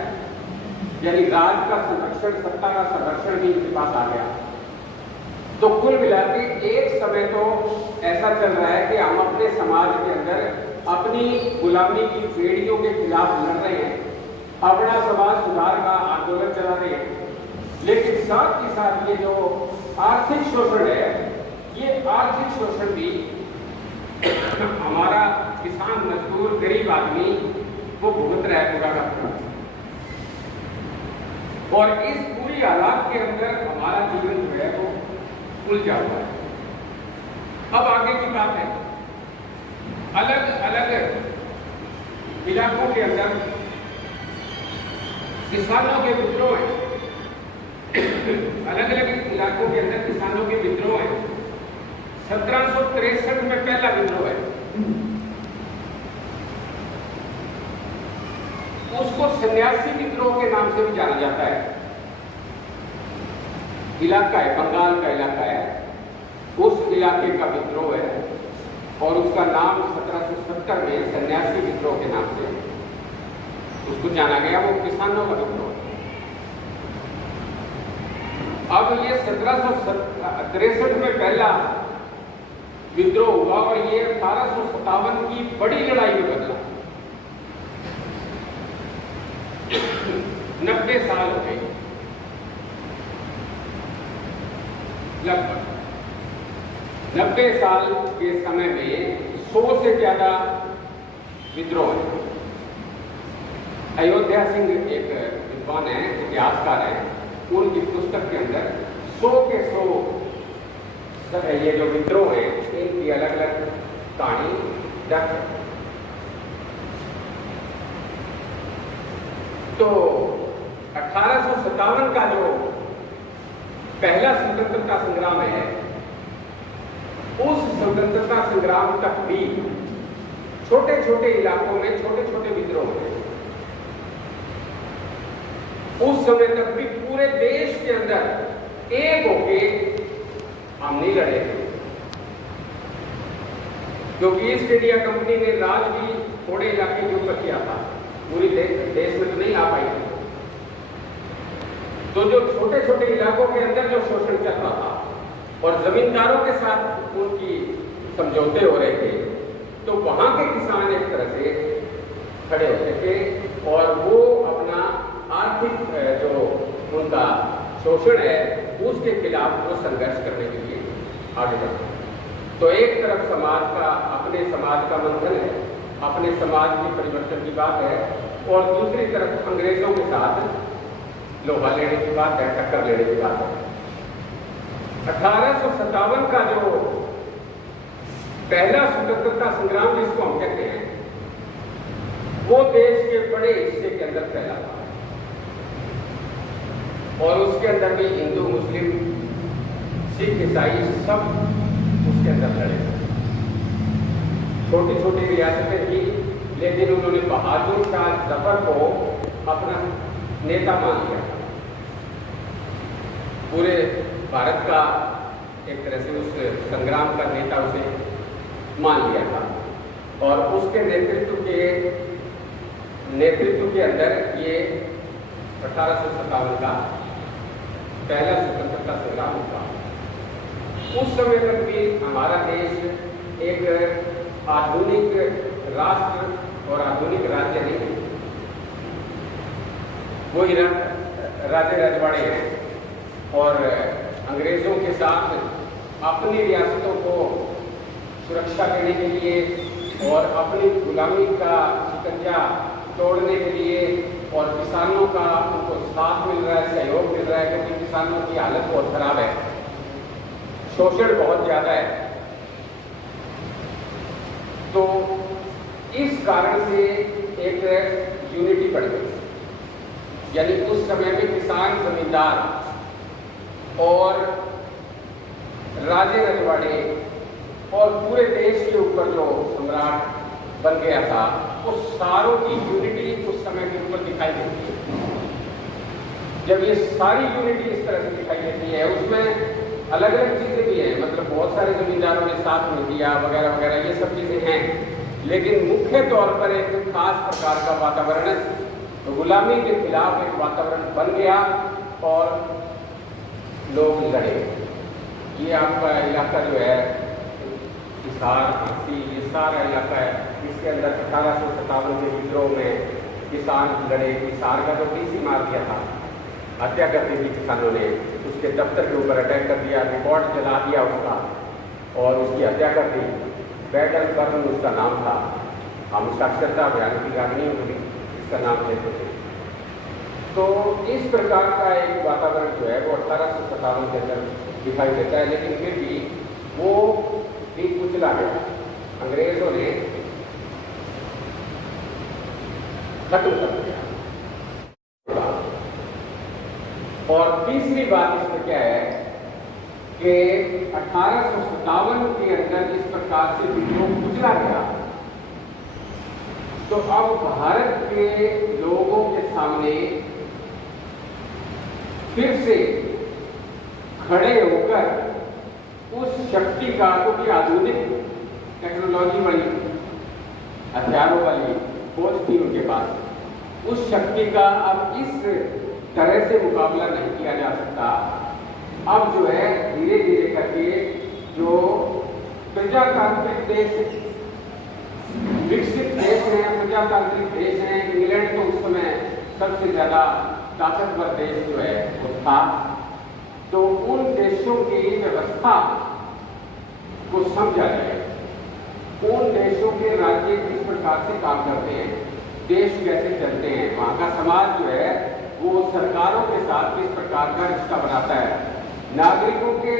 यानी राज का संरक्षण, सत्ता का संरक्षण भी इनके पास आ गया। तो कुल मिला के एक समय तो ऐसा चल रहा है कि हम अपने समाज के अंदर अपनी गुलामी की बेड़ियों के खिलाफ लड़ रहे हैं, अपना समाज सुधार का आंदोलन चला रहे हैं, लेकिन साथ ही साथ ये जो आर्थिक शोषण है, ये आर्थिक शोषण भी हमारा किसान, मजदूर, गरीब आदमी वो भुगत रहा है पूरा का पूरा। और इस पूरी हालात के अंदर हमारा जीवन जो है वो उलझा हुआ है। अब आगे की बात है, अलग अलग इलाकों के अंदर किसानों के विद्रोह हैं, अलग अलग इलाकों के अंदर किसानों के विद्रोह हैं। 1763 में पहला विद्रोह है, उसको सन्यासी विद्रोह के नाम से भी जाना जाता है। इलाका है, बंगाल का इलाका है, उस इलाके का विद्रोह है और उसका नाम 1770 में सन्यासी विद्रोह के नाम से उसको जाना गया। वो किसानों का विद्रोह। अब ये 1763 में पहला विद्रोह हुआ और ये 1857 की बड़ी लड़ाई में बदला। 90 साल हो गए लगभग। 90 साल के समय में 100 से ज्यादा विद्रोह है। अयोध्या सिंह एक विद्वान है, इतिहासकार है, उनकी पुस्तक के अंदर 100 के 100 ये जो विद्रोह है इनकी अलग अलग कहानी दर्ज है। तो 1857 का जो पहला स्वतंत्रता संग्राम है, उस स्वतंत्रता संग्राम तक भी छोटे छोटे इलाकों में छोटे छोटे विद्रोह हैं। उस समय तक भी पूरे देश के अंदर एक होके हम नहीं लड़े थे, क्योंकि ईस्ट इंडिया कंपनी ने राज भी थोड़े इलाके के ऊपर किया था, पूरी देश में तो नहीं आ पाई थी। तो जो छोटे छोटे इलाकों के अंदर जो शोषण चल रहा था और जमींदारों के साथ उनकी समझौते हो रहे थे, तो वहां के किसान एक तरह से खड़े होते थे और वो अपना आर्थिक जो उनका शोषण है उसके खिलाफ वो संघर्ष करने के लिए आगे बढ़ते। तो एक तरफ समाज का, अपने समाज का मंथन है, अपने समाज के परिवर्तन की बात है, और दूसरी तरफ अंग्रेजों के साथ लोहा लेने की बात है, टक्कर लेने की बात है। 1857 का जो पहला स्वतंत्रता संग्राम जिसको हम कहते हैं, वो देश के बड़े हिस्से के अंदर फैला था और उसके अंदर भी हिंदू, मुस्लिम, सिख, ईसाई सब उसके अंदर लड़े। छोटी छोटी रियासतें थी, लेकिन उन्होंने बहादुर शाह जफर को अपना नेता मान लिया। पूरे भारत का एक तरह से उस संग्राम का नेता उसे मान लिया था और उसके नेतृत्व के अंदर ये 1857 का पहला स्वतंत्रता संग्राम हुआ। उस समय तक भी हमारा देश एक आधुनिक राष्ट्र और आधुनिक राज्य नहीं, वही राजे रजवाड़े हैं और अंग्रेज़ों के साथ अपनी रियासतों को सुरक्षा देने के लिए और अपनी गुलामी का शिकंजा तोड़ने के लिए, और किसानों का उनको साथ मिल रहा है, सहयोग मिल रहा है, क्योंकि किसानों की हालत बहुत खराब है, शोषण बहुत ज़्यादा है। तो इस कारण से एक यूनिटी बढ़ गई, यानी उस समय में किसान, जमींदार और राजे रजवाड़े और पूरे देश के ऊपर जो सम्राट बन गया था, उस सारों की यूनिटी उस समय के ऊपर दिखाई देती है। जब ये सारी यूनिटी इस तरह से दिखाई देती है, उसमें अलग अलग चीज़ें भी हैं, मतलब बहुत सारे जमींदारों ने साथ में दिया वगैरह वगैरह, ये सब चीज़ें हैं, लेकिन मुख्य तौर पर एक खास प्रकार का वातावरण, गुलामी के खिलाफ एक वातावरण बन गया और लोग लड़े। ये आपका इलाका जो है हिसार, झांसी, ये सारा इलाका है, इसके अंदर 1857 के विद्रोह में किसान लड़े। हिसार का जो डीसी मार दिया था, हत्या कर दी थी किसानों ने, उसके दफ्तर के ऊपर अटैक कर दिया, रिकॉर्ड जला दिया उसका और उसकी हत्या कर दी। बैटल कर्म उसका नाम था, हम उसका अक्षरता बयान की याद नहीं होगी, इसका नाम लेते थे। तो इस प्रकार का एक वातावरण जो है वो 1857 के अंदर दिखाई देता है, लेकिन फिर भी वो भी कुचला गया, अंग्रेजों ने खत्म कर दिया। और तीसरी बात इसमें क्या है कि 1857 के अंदर इस प्रकार से विद्रोह कुचला गया, तो अब भारत के लोगों के सामने फिर से खड़े होकर उस शक्ति का, क्योंकि आधुनिक टेक्नोलॉजी वाली, हथियारों वाली फौज थी उनके पास, उस शक्ति का अब इस तरह से मुकाबला नहीं किया जा सकता। अब जो है धीरे धीरे करके जो प्रजातांत्रिक देश, विकसित देश हैं, प्रजातांत्रिक देश हैं, इंग्लैंड तो उस समय सबसे ज़्यादा ताकतवर देश जो है वो था, तो उन देशों की व्यवस्था को समझा जाए, उन देशों के राज्य किस प्रकार से काम करते हैं, देश कैसे चलते हैं, वहाँ का समाज जो है वो सरकारों के साथ किस प्रकार का रिश्ता बनाता है, नागरिकों के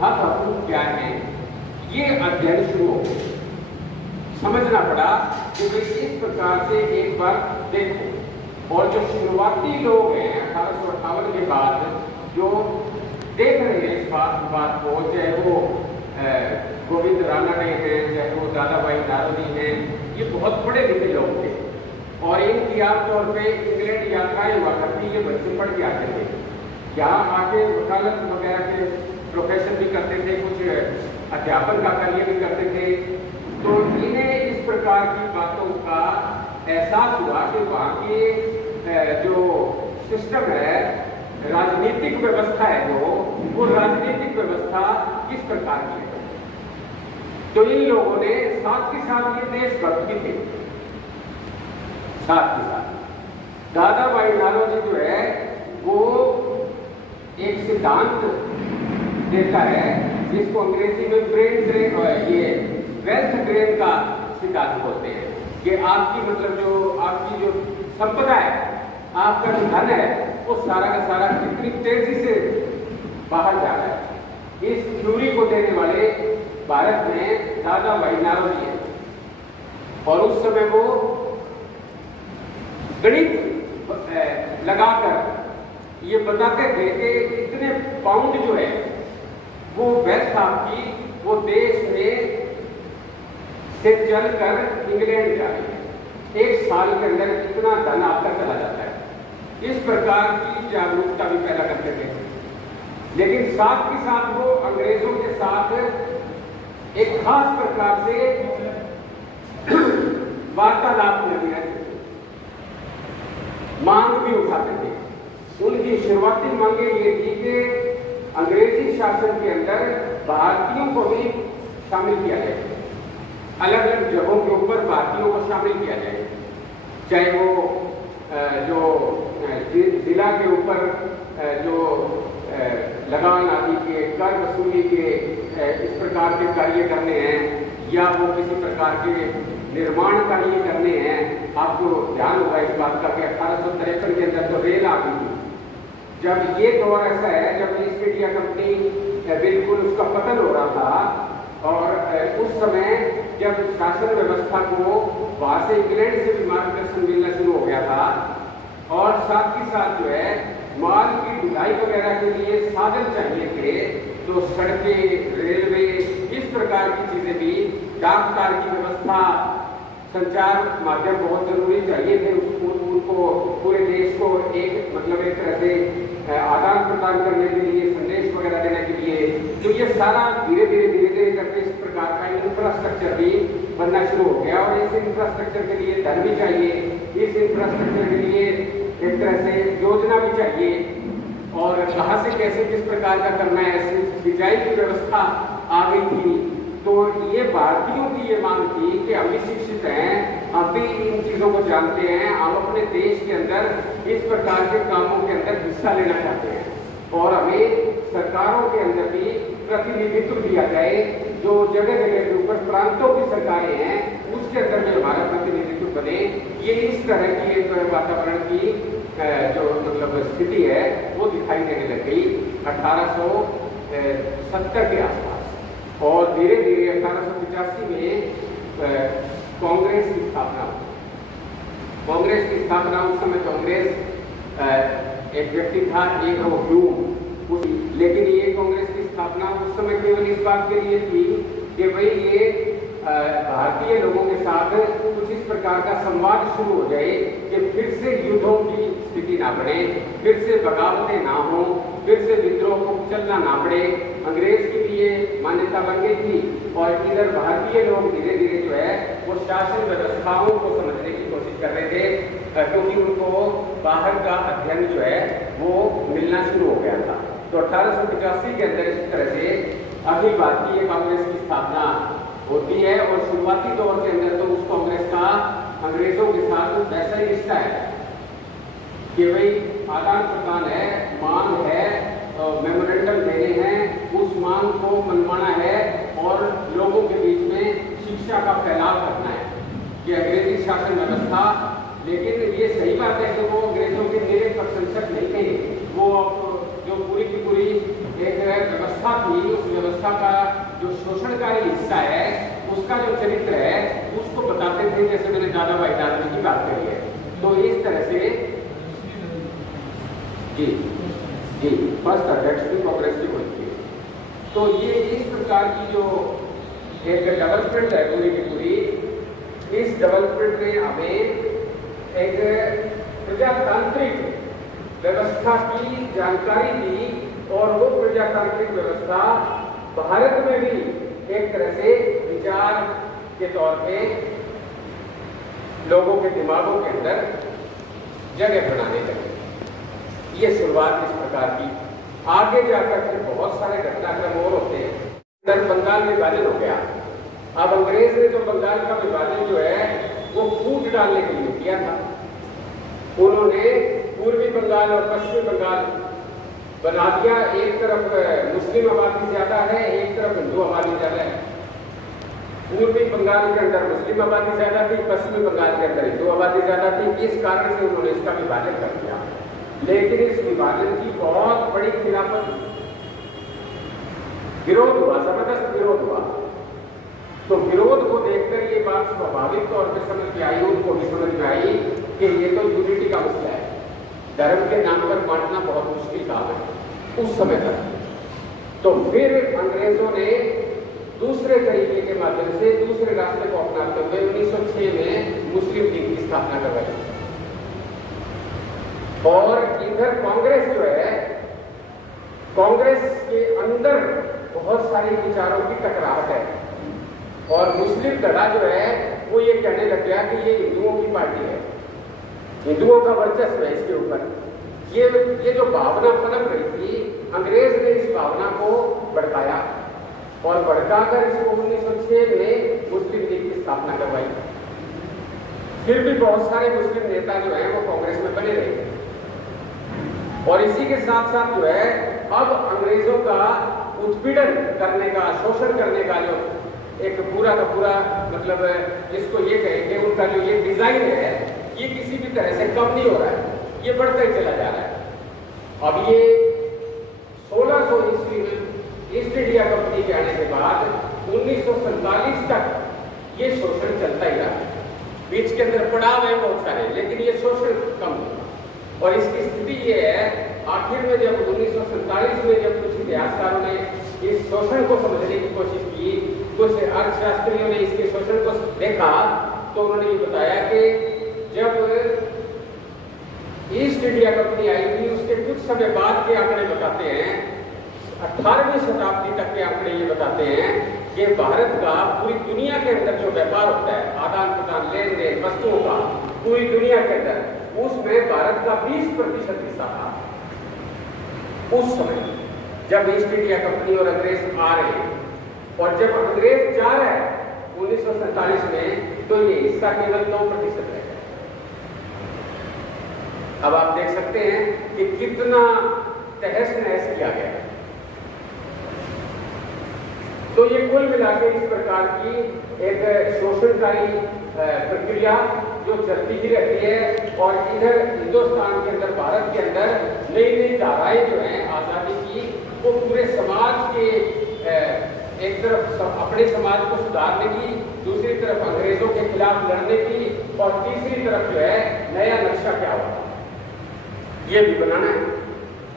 हक हकूक क्या हैं, ये अध्ययन शुरू हो। समझना पड़ा कि भाई इस प्रकार से एक बार देखो, और जो शुरुआती लोग हैं 1858 के बाद जो देख रहे हैं इस बात को, चाहे वो गोविंद रानडे हैं, चाहे वो दादा भाई नारोजी हैं, ये बहुत बड़े लिखे लोग थे और इनकी आमतौर पे इंग्लैंड यात्राएं हुआ करती, ये बच्चे पढ़ के आते थे, यहाँ आके वकालत वगैरह के प्रोफेशन भी करते थे, कुछ अध्यापन का कार्य भी करते थे। तो इन्हें इस प्रकार की बातों का एहसास हुआ कि वहाँ की जो सिस्टम है, राजनीतिक व्यवस्था है जो, वो राजनीतिक व्यवस्था किस प्रकार की है। तो इन लोगों ने साथ के साथ ये देशभक्त भी थे, साथ के साथ दादा भाई नारोजी जो है वो एक सिद्धांत देता है जिसको अंग्रेजी में ब्रेन ड्रेन, ये वेल्थ ड्रेन का सिद्धांत बोलते हैं, कि आपकी मतलब जो आपकी जो संपदा है, आपका जो धन है, वो सारा का सारा कितनी तेजी से बाहर जा रहा है। इस थ्योरी को देने वाले भारत में दादा भाई नारोजी है, और उस समय वो गणित लगाकर ये बताते थे कि इतने पाउंड जो है वो वेल्थ आपकी वो देश में से चलकर इंग्लैंड जा रही है, एक साल के अंदर इतना धन आपका चला जाता है। इस प्रकार की जागरूकता भी पैदा करते थे, लेकिन साथ के साथ वो अंग्रेजों के साथ एक खास प्रकार से वार्तालाप में लगे रहते थे। मांग भी उठाते थे। उनकी शुरुआती मांगे ये थी कि अंग्रेजी शासन के अंदर भारतीयों को भी शामिल किया जाए, अलग अलग जगहों के ऊपर भारतीयों को शामिल किया जाए, चाहे वो जो जिला के ऊपर जो लगान आदि के कर वसूली के इस प्रकार के कार्य करने हैं, या वो किसी प्रकार के निर्माण कार्य करने हैं। आपको ध्यान होगा इस बात का कि 1853 के अंदर तो रेल आ गई थी। जब ये दौर ऐसा है जब ईस्ट इंडिया कंपनी बिल्कुल उसका पतन हो रहा था, और उस समय जब शासन व्यवस्था को वहाँ से इंग्लैंड से भी मार्गदर्शन मिलना शुरू हो गया था, और साथ ही साथ जो है माल की ढुलाई वगैरह के लिए साधन चाहिए थे, तो सड़कें, रेलवे, इस प्रकार की चीजें भी, डाक तार की व्यवस्था, संचार माध्यम बहुत जरूरी चाहिए थे उनको पूरे देश को एक मतलब एक तरह से आदान प्रदान करने के लिए, संदेश वगैरह देने के लिए। तो ये सारा धीरे धीरे करके इस प्रकार का इंफ्रास्ट्रक्चर भी बनना शुरू हो गया, और इस इंफ्रास्ट्रक्चर के लिए धन भी चाहिए, इस इंफ्रास्ट्रक्चर के लिए एक तरह से योजना भी चाहिए, और कहाँ से कैसे किस प्रकार का करना है, सिंचाई की व्यवस्था आ गई थी। तो ये भारतीयों की ये मांग थी कि हम भी शिक्षित हैं, हम भी इन चीज़ों को जानते हैं, हम अपने देश के अंदर इस प्रकार के कामों के अंदर हिस्सा लेना चाहते हैं, और हमें सरकारों के अंदर भी प्रतिनिधित्व दिया जाए। जो जगह जगह के ऊपर प्रांतों की सरकारें हैं उसके अंदर भी हमारा प्रतिनिधित्व बने। ये इस तरह की एक वातावरण की जो मतलब स्थिति है वो दिखाई देने लग गई 1870 के आसपास, और धीरे धीरे 1885 में कांग्रेस की स्थापना हुई। कांग्रेस की स्थापना उस समय कांग्रेस एक व्यक्ति था, एक ह्यूम, लेकिन ये कांग्रेस की स्थापना उस समय केवल इस बात के लिए थी कि भाई ये भारतीय लोगों के साथ कुछ इस प्रकार का संवाद शुरू हो जाए कि फिर से युद्धों की स्थिति ना बढ़े, फिर से बगावतें ना हो, फिर से विद्रोह को चलना ना पड़े। अंग्रेज की भी ये मान्यता बन गई थी, और इधर भारतीय लोग धीरे धीरे जो है वो शासन व्यवस्थाओं को समझने की कोशिश कर रहे थे, क्योंकि उनको बाहर का अध्ययन जो है वो मिलना शुरू हो गया था। तो 1885 के अंदर इस तरह से अखिल भारतीय कांग्रेस की स्थापना होती है, और शुरुआती दौर के अंदर तो उस कांग्रेस का अंग्रेजों के साथ वैसा ही रिश्ता है कि भाई आदान प्रदान है, मांग है, मेमोरेंडम देने हैं, उस मांग को मनवाना है, और लोगों के बीच में शिक्षा का फैलाव करना है कि अंग्रेजी शासन व्यवस्था। लेकिन ये सही बात है कि वो अंग्रेजों के मेरे प्रशंसक नहीं थे, वो जो पूरी की पूरी एक व्यवस्था थी, उस व्यवस्था का जो शोषणकारी हिस्सा है उसका जो चरित्र है उसको बताते थे, जैसे मैंने दादा भाई दादा की बात करी है। तो इस तरह से जी फर्स्ट अध्यक्ष भी कांग्रेस की होती है। तो ये इस प्रकार की जो एक डेवलपमेंट है पूरी की पूरी, इस डेवलपमेंट ने हमें एक प्रजातांत्रिक व्यवस्था की जानकारी दी, और वो प्रजातांत्रिक व्यवस्था भारत में भी एक तरह से विचार के तौर पे लोगों के दिमागों के अंदर जगह बनाने लगे। ये शुरुआत इस प्रकार की। आगे जाकर फिर बहुत सारे घटनाक्रम और होते हैं। बंगाल में विभाजन हो गया। अब अंग्रेज ने जो बंगाल का विभाजन जो है वो फूट डालने के लिए किया था। उन्होंने पूर्वी बंगाल और पश्चिमी बंगाल बना दिया। एक तरफ मुस्लिम आबादी ज्यादा है, एक तरफ हिंदू आबादी ज्यादा है। पूर्वी बंगाल के अंदर मुस्लिम आबादी ज्यादा थी, पश्चिमी बंगाल के अंदर हिंदू आबादी ज्यादा थी। इस कारण से उन्होंने इसका विभाजन कर दिया। लेकिन इस विभाजन की बहुत बड़ी खिलाफत, विरोध हुआ, जबरदस्त विरोध हुआ। तो विरोध को देखकर ये बात स्वाभाविक तौर पर समझ में आई, उनको भी समझ में आई कि ये तो यूनिटी का मसला है, धर्म के नाम पर बांटना बहुत मुश्किल काम है उस समय तक। तो फिर अंग्रेजों ने दूसरे तरीके के माध्यम से, दूसरे रास्ते को अपनाते हुए 1906 में मुस्लिम लीग की स्थापना करवाई। और इधर कांग्रेस जो है, कांग्रेस के अंदर बहुत सारे विचारों की टकराहट है, और मुस्लिम धड़ा जो है वो ये कहने लग गया कि ये हिंदुओं की पार्टी है, हिंदुओं का वर्चस्व है इसके ऊपर। ये जो भावना पनप रही थी, अंग्रेज ने इस भावना को भड़काया और भड़काकर इसको 1906 में मुस्लिम लीग की स्थापना करवाई। फिर भी बहुत सारे मुस्लिम नेता जो हैं वो कांग्रेस में बने रहे और इसी के साथ साथ जो है अब अंग्रेजों का उत्पीड़न करने का, शोषण करने का जो एक पूरा का पूरा मतलब जिसको ये कहेंगे उनका जो ये डिजाइन है, ये किसी भी तरह से कम नहीं हो रहा है, ये बढ़ता ही चला जा रहा है। अब ये 1600 ईस्वी में ईस्ट इंडिया कंपनी के आने के बाद 1947 तक ये शोषण चलता ही रहा। बीच के अंदर पड़ाव है बहुत सारे, लेकिन ये शोषण कम हुआ और इसकी स्थिति ये है, आखिर में जब 1947 में जब कुछ इतिहासकारों ने इस शोषण को समझने की कोशिश की, कुछ अर्थशास्त्रियों ने इसके शोषण को देखा, तो उन्होंने ये बताया कि जब ईस्ट इंडिया कंपनी आई थी उसके कुछ समय बाद के आंकड़े बताते हैं, 18वीं शताब्दी तक के आंकड़े ये बताते हैं कि भारत का पूरी दुनिया के अंदर जो व्यापार होता है, आदान प्रदान, लेन देन वस्तुओं का पूरी दुनिया के अंदर, उसमें भारत का 20% हिस्सा था उस समय जब ईस्ट इंडिया कंपनी और अंग्रेज आ रहे हैं। और जब अंग्रेज जा रहे हैं 1947 में, तो ये हिस्सा केवल 9% रह गया। अब आप देख सकते हैं कि कितना तहस नहस किया गया। तो ये कुल मिलाकर इस प्रकार की एक शोषणकारी प्रक्रिया जो चलती ही रहती है और इधर हिंदुस्तान के अंदर, भारत के अंदर नई नई धाराएं जो हैं आज़ादी की, वो पूरे समाज के एक तरफ अपने समाज को सुधारने की, दूसरी तरफ अंग्रेजों के खिलाफ लड़ने की और तीसरी तरफ जो है नया नक्शा क्या होगा ये भी बनाना है।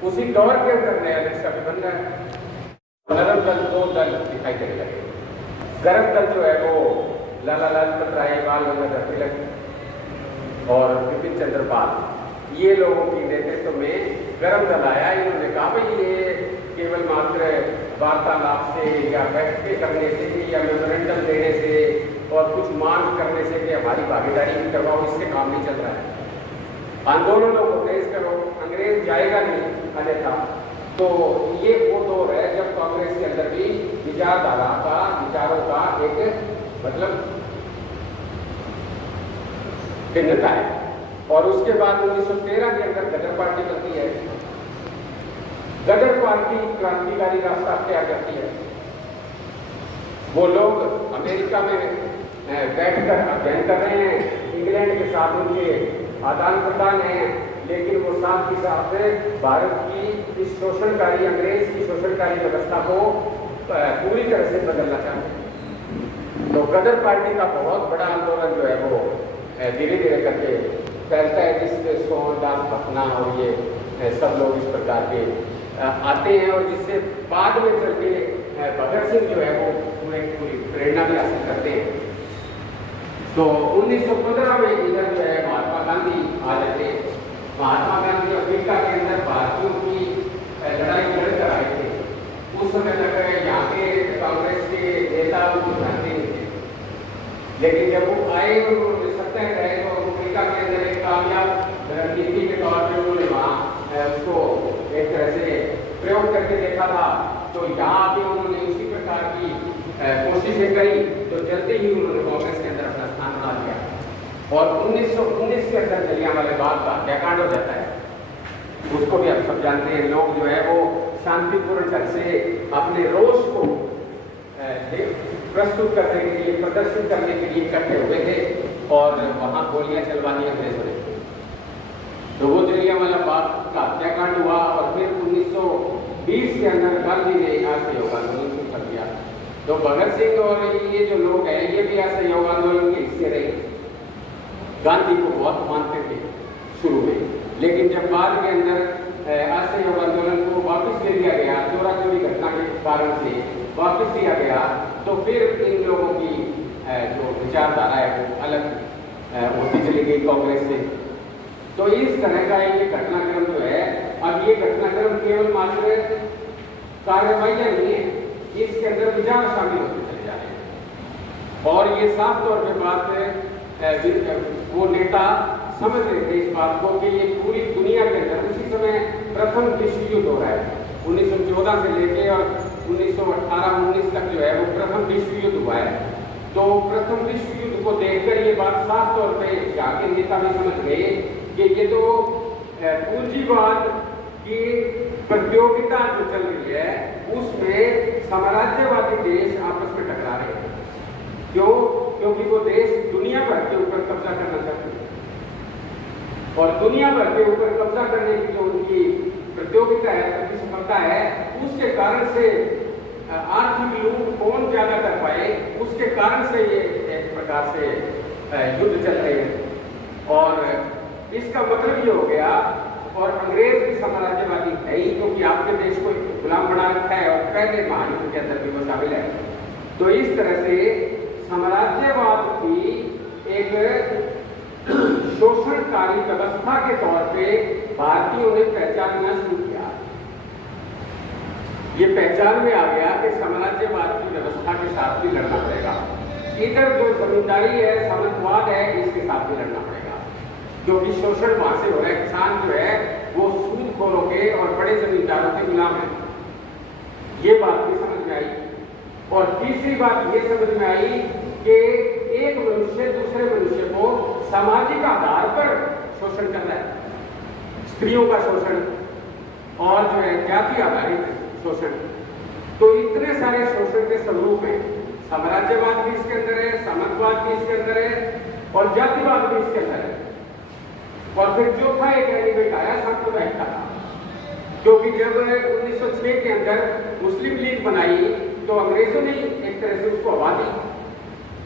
उसी दौर के अंदर नया नक्शा भी बन रहा है। नरम दल 2 दल दिखाई देने लगे। गरम दल जो है वो लाला लाजपत राय, बाल गंगाधर तिलक और विपिन चंद्र पाल, ये लोगों की नेतृत्व में गरम दल आया। इन्होंने कहा भाई ये केवल मात्र वार्तालाप से या बैठकें करने से या मेमोरेंडम देने से और कुछ मांग करने से कि हमारी भागीदारी भी करवाओ, इससे काम नहीं चल रहा है। आंदोलनों को तेज करो, अंग्रेज जाएगा नहीं अन्यथा। तो ये वो दौर है जब कांग्रेस के अंदर भी विचारधारा का, विचारों का एक मतलब भिन्नता है। और उसके बाद 1913 के अंदर गदर पार्टी बनती है। गदर पार्टी क्रांतिकारी रास्ता अख्तियार करती है। वो लोग अमेरिका में बैठकर अध्ययन कर रहे हैं, इंग्लैंड के साथ उनके आदान प्रदान है, लेकिन वो साथ ही साथ भारत की इस शोषणकारी, अंग्रेज की शोषणकारी व्यवस्था को पूरी तरह से बदलना चाहते हैं। तो गदर पार्टी का बहुत बड़ा आंदोलन जो है वो धीरे धीरे करके फैलता है, जिसमें सोहनदास पटना और ये सब लोग इस प्रकार के आते हैं और जिससे बाद में चल के भगत सिंह जो है वो पूरी प्रेरणा भी हासिल करते हैं। तो 1915 में इधर जो है महात्मा गांधी आ जाते हैं। महात्मा गांधी अफ्रीका के अंदर भारतीयों की लड़ाई लड़कर आए थे। उस समय तक यहाँ के कांग्रेस के नेता उनको जानते नहीं थे, लेकिन जब वो आए उन्होंने सत्याग्रह रहे तो अफ्रीका के अंदर एक कामयाब रणनीति के तौर पर उन्होंने वहाँ उसको एक तरह से प्रयोग करके देखा था। तो यहाँ भी उन्होंने उसी प्रकार की कोशिशें करी, तो जल्दी ही उन्होंने कांग्रेस के अंदर अपना स्थान बना लिया। और 1919 के अंदर जलियांवाला बाग का हत्याकांड हो जाता है। उसको भी आप सब जानते हैं। लोग जो है वो शांतिपूर्ण ढंग से अपने रोष को प्रस्तुत करने के लिए, प्रदर्शित करने के लिए इकट्ठे हुए थे और वहाँ गोलियां चलवा दी अंग्रेजों ने। तो वो जलियांवाला बाग का हत्याकांड हुआ और फिर 1920 के अंदर गांधी ने असहयोग आंदोलन शुरू कर दिया। तो भगत सिंह और ये जो लोग हैं ये भी असहयोग आंदोलन के हिस्से रहे। गांधी को बहुत मानते थे शुरू में, लेकिन जब बाद के अंदर असहयोग आंदोलन को वापस ले लिया गया, चोरा चोरी घटना के कारण से वापस लिया गया, तो फिर इन लोगों की जो विचारधारा है वो अलग होती चली गई कांग्रेस से। तो इस तरह का ये घटनाक्रम जो है, अब ये घटनाक्रम केवल मात्र कार्यवाहियां नहीं है, इसके अंदर विचार शामिल होते चले जा रहे हैं। और ये साफ तौर पे बात वो नेता समझ रहे थे इस बात को कि ये पूरी दुनिया के अंदर उसी समय प्रथम विश्व युद्ध हो रहा है 1914 से लेके और 1918-19 तक जो है वो प्रथम विश्व युद्ध हुआ है। तो प्रथम विश्व युद्ध को देखकर ये बात साफ तौर पे यहाँ के नेता भी समझ गए कि ये तो पूंजीवाद की प्रतियोगिता जो चल रही है उसमें साम्राज्यवादी देश आपस में टकरा रहे हैं। क्यों? क्योंकि वो देश दुनिया भर के ऊपर कब्जा करना चाहते हैं और दुनिया भर के ऊपर कब्जा करने की जो उनकी प्रतियोगिता है, प्रतिस्पर्धा है, उसके कारण से आर्थिक लूट कौन ज्यादा कर पाए, उसके कारण से ये एक प्रकार से युद्ध चल रहे हैं। और इसका मतलब ये हो गया, और अंग्रेज भी साम्राज्यवादी है ही क्योंकि आपके देश को गुलाम बना रखा है और पहले महायुद्ध के अंदर भी वो शामिल है। तो इस तरह से साम्राज्यवाद की एक शोषणकारी व्यवस्था के तौर पे भारतीयों ने पहचानना शुरू किया। ये पहचान में आ गया कि साम्राज्यवाद की व्यवस्था के साथ भी लड़ना पड़ेगा। इधर जो जमींदारी है, सामंतवाद है, इसके साथ भी लड़ना पड़ेगा क्योंकि शोषण वहां से हो रहा है। किसान जो है वो सूदखोरों के और बड़े जमींदारों के गुलाम है। ये बात भी समझ में आई। और तीसरी बात ये समझ में आई कि एक मनुष्य दूसरे मनुष्य को सामाजिक आधार पर शोषण करता है, स्त्रियों का शोषण और जो है जाति आधारित शोषण। तो इतने सारे शोषण के स्वरूप हैं। साम्राज्यवाद भी इसके अंदर है, सामंतवाद भी इसके अंदर है और जातिवाद भी इसके अंदर है। और फिर चौथा एक एलिमेंट आया सांप्रदायिकता का, क्योंकि जब 1906 के अंदर मुस्लिम लीग बनाई तो अंग्रेजों ने एक तरह से उसको हवा दी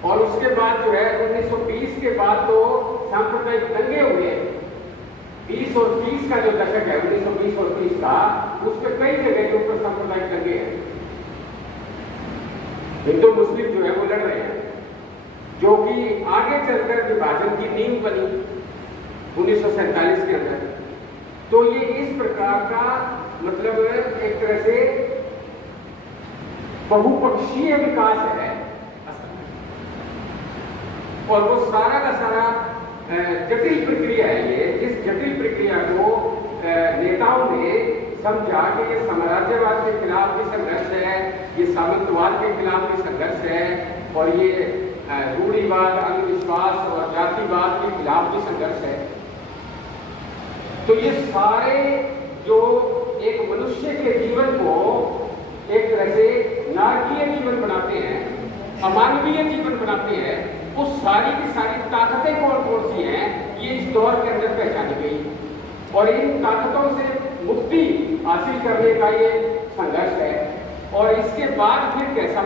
और उसके बाद जो है 1920 के बाद तो सांप्रदायिक दंगे हुए। 20 और 30 का जो दशक है, 1920 और 30 का, उसमें कई जगह के ऊपर सांप्रदायिक दंगे हैं। हिंदू मुस्लिम जो है वो लड़ रहे हैं, जो कि आगे चलकर विभाजन की नींव बनी 1947 के अंदर। तो ये इस प्रकार का मतलब एक तरह से बहुपक्षीय विकास है और वो सारा का सारा जटिल प्रक्रिया है। ये इस जटिल प्रक्रिया को नेताओं ने समझा कि ये साम्राज्यवाद के खिलाफ भी संघर्ष है, ये सामंतवाद के खिलाफ भी संघर्ष है और ये रूढ़िवाद, अंधविश्वास और जातिवाद के खिलाफ भी संघर्ष है। तो ये सारे जो एक मनुष्य के जीवन को एक तरह से नारकीय जीवन बनाते हैं, अमानवीय जीवन बनाते हैं, वो सारी की सारी ताकतें कौन कौन सी हैं, ये इस दौर के अंदर पहचानी गई और इन ताकतों से मुक्ति हासिल करने का ये संघर्ष है। और इसके बाद फिर कैसा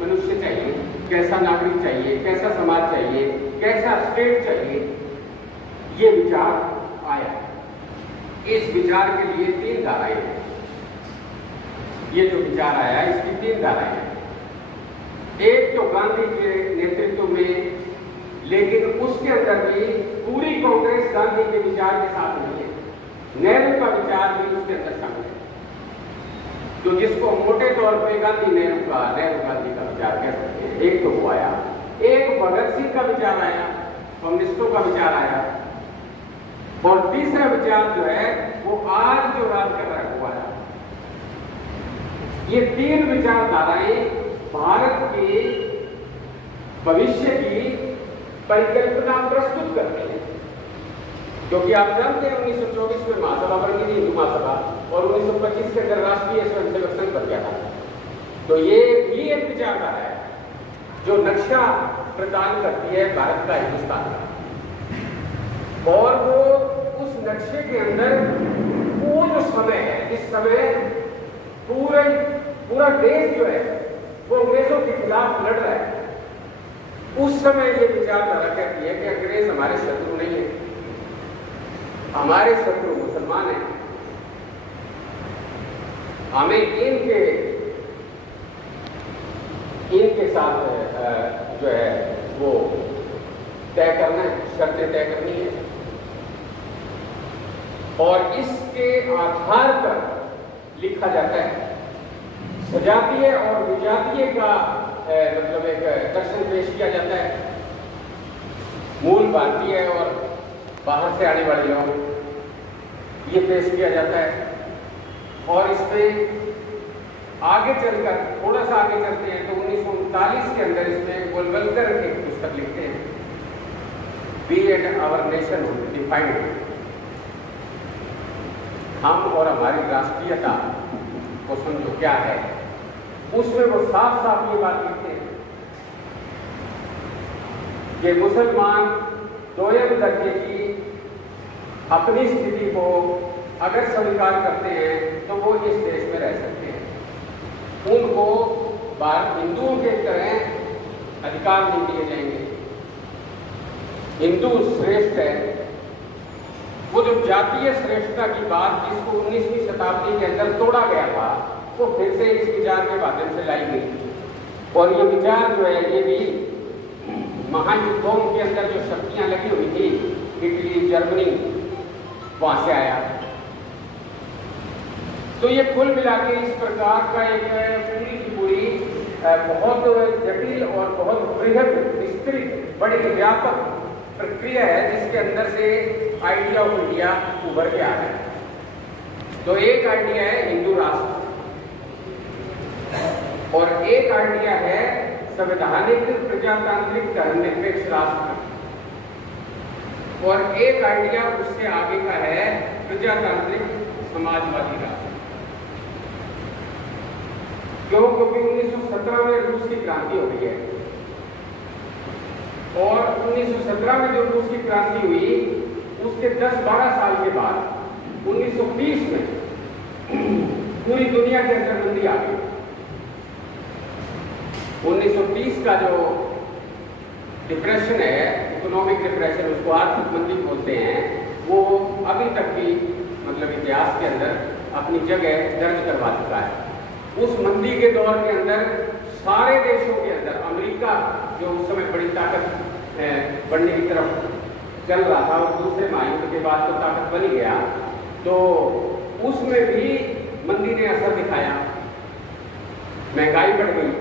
मनुष्य चाहिए, कैसा नागरिक चाहिए, कैसा समाज चाहिए, कैसा स्टेट चाहिए, ये विचार आया। इस विचार के लिए 3 धाराएं हैं। ये जो विचार आया इसकी 3 धाराएं हैं। एक तो गांधी के नेतृत्व में, लेकिन उसके अंदर भी पूरी कांग्रेस गांधी के विचार के साथ नहीं है। नेहरू का विचार भी उसके अंदर शामिल है। तो जिसको मोटे तौर पे गांधी नेहरू गांधी का विचार कह सकते हैं। एक तो वो आया, एक भगत सिंह का विचार आया, कम्युनिस्टों का विचार आया और तीसरा विचार जो है वो आज जो राज कर रहा है वो आया। ये 3 विचारधाराएं भारत के भविष्य की परिकल्पना प्रस्तुत करते हैं। क्योंकि आप जानते हैं 1924 में महासभा बनी थी, हिंदू महासभा, और 1925 के अंदर राष्ट्रीय स्वयंसेवक संघ बन गया था। तो ये भी एक विचारधारा है जो नक्शा प्रदान करती है भारत का, हिंदुस्तान का। और वो उस नक्शे के अंदर वो जो समय है, इस समय पूरा देश जो है वो अंग्रेजों के खिलाफ लड़ रहा है। उस समय ये विचारधारा कहती है कि अंग्रेज हमारे शत्रु नहीं है, हमारे शत्रु मुसलमान हैं। हमें इनके साथ जो है वो तय करना है, शर्तें तय करनी है और इसके आधार पर लिखा जाता है। सजातीय और विजातीय का मतलब एक दर्शन पेश किया जाता है। मूल भारतीय और बाहर से आने वाले लोग, ये पेश किया जाता है। और इसमें आगे चलकर थोड़ा सा आगे चलते हैं तो 1939 के अंदर इसमें गोलवलकर एक पुस्तक लिखते हैं, we and our nation defined, हम और हमारी राष्ट्रीयता को समझो क्या है। उसमें वो साफ साफ ये बात लिखते हैं कि मुसलमान दोयम दर्जे की अपनी स्थिति को अगर स्वीकार करते हैं तो वो इस देश में रह सकते हैं, उनको हिंदुओं के तरह अधिकार नहीं दिए जाएंगे। हिंदू श्रेष्ठ है। वो जो जातीय श्रेष्ठता की बात जिसको 19वीं शताब्दी के अंदर तोड़ा गया था, वो फिर से इस विचार के माध्यम से लाई गई। और ये विचार जो है ये भी महायुद्धों के अंदर जो शक्तियां लगी हुई थी, इटली, जर्मनी, वहां से आया। तो ये कुल मिला के इस प्रकार का एक पूरी की पूरी बहुत जटिल और बहुत बृहद, विस्तृत, बड़ी व्यापक प्रक्रिया है जिसके अंदर से आइडिया ऑफ इंडिया उभर के आ रहा है। तो एक आइडिया है हिंदू राष्ट्र, और एक आइडिया है संवैधानिक प्रजातांत्रिक धर्मनिरपेक्ष राष्ट्र, और एक आइडिया उससे आगे का है प्रजातांत्रिक समाजवादी राष्ट्र। क्यों? क्योंकि 1917 में रूस की क्रांति हो गई है, और 1917 में जो रूस की क्रांति हुई उसके 10-12 साल के बाद 1930 में पूरी दुनिया के अंदर मंदी आ गई। 1930 का जो डिप्रेशन है, इकोनॉमिक डिप्रेशन, उसको आर्थिक मंदी बोलते हैं, वो अभी तक भी मतलब इतिहास के अंदर अपनी जगह दर्ज करवा चुका है। उस मंदी के दौर के अंदर सारे देशों के अंदर अमेरिका जो उस समय बड़ी ताकत बढ़ने की तरफ चल रहा था और दूसरे महायुद्ध के बाद तो ताकत बन गया, तो उसमें भी मंदी ने असर दिखाया। महंगाई बढ़ गई,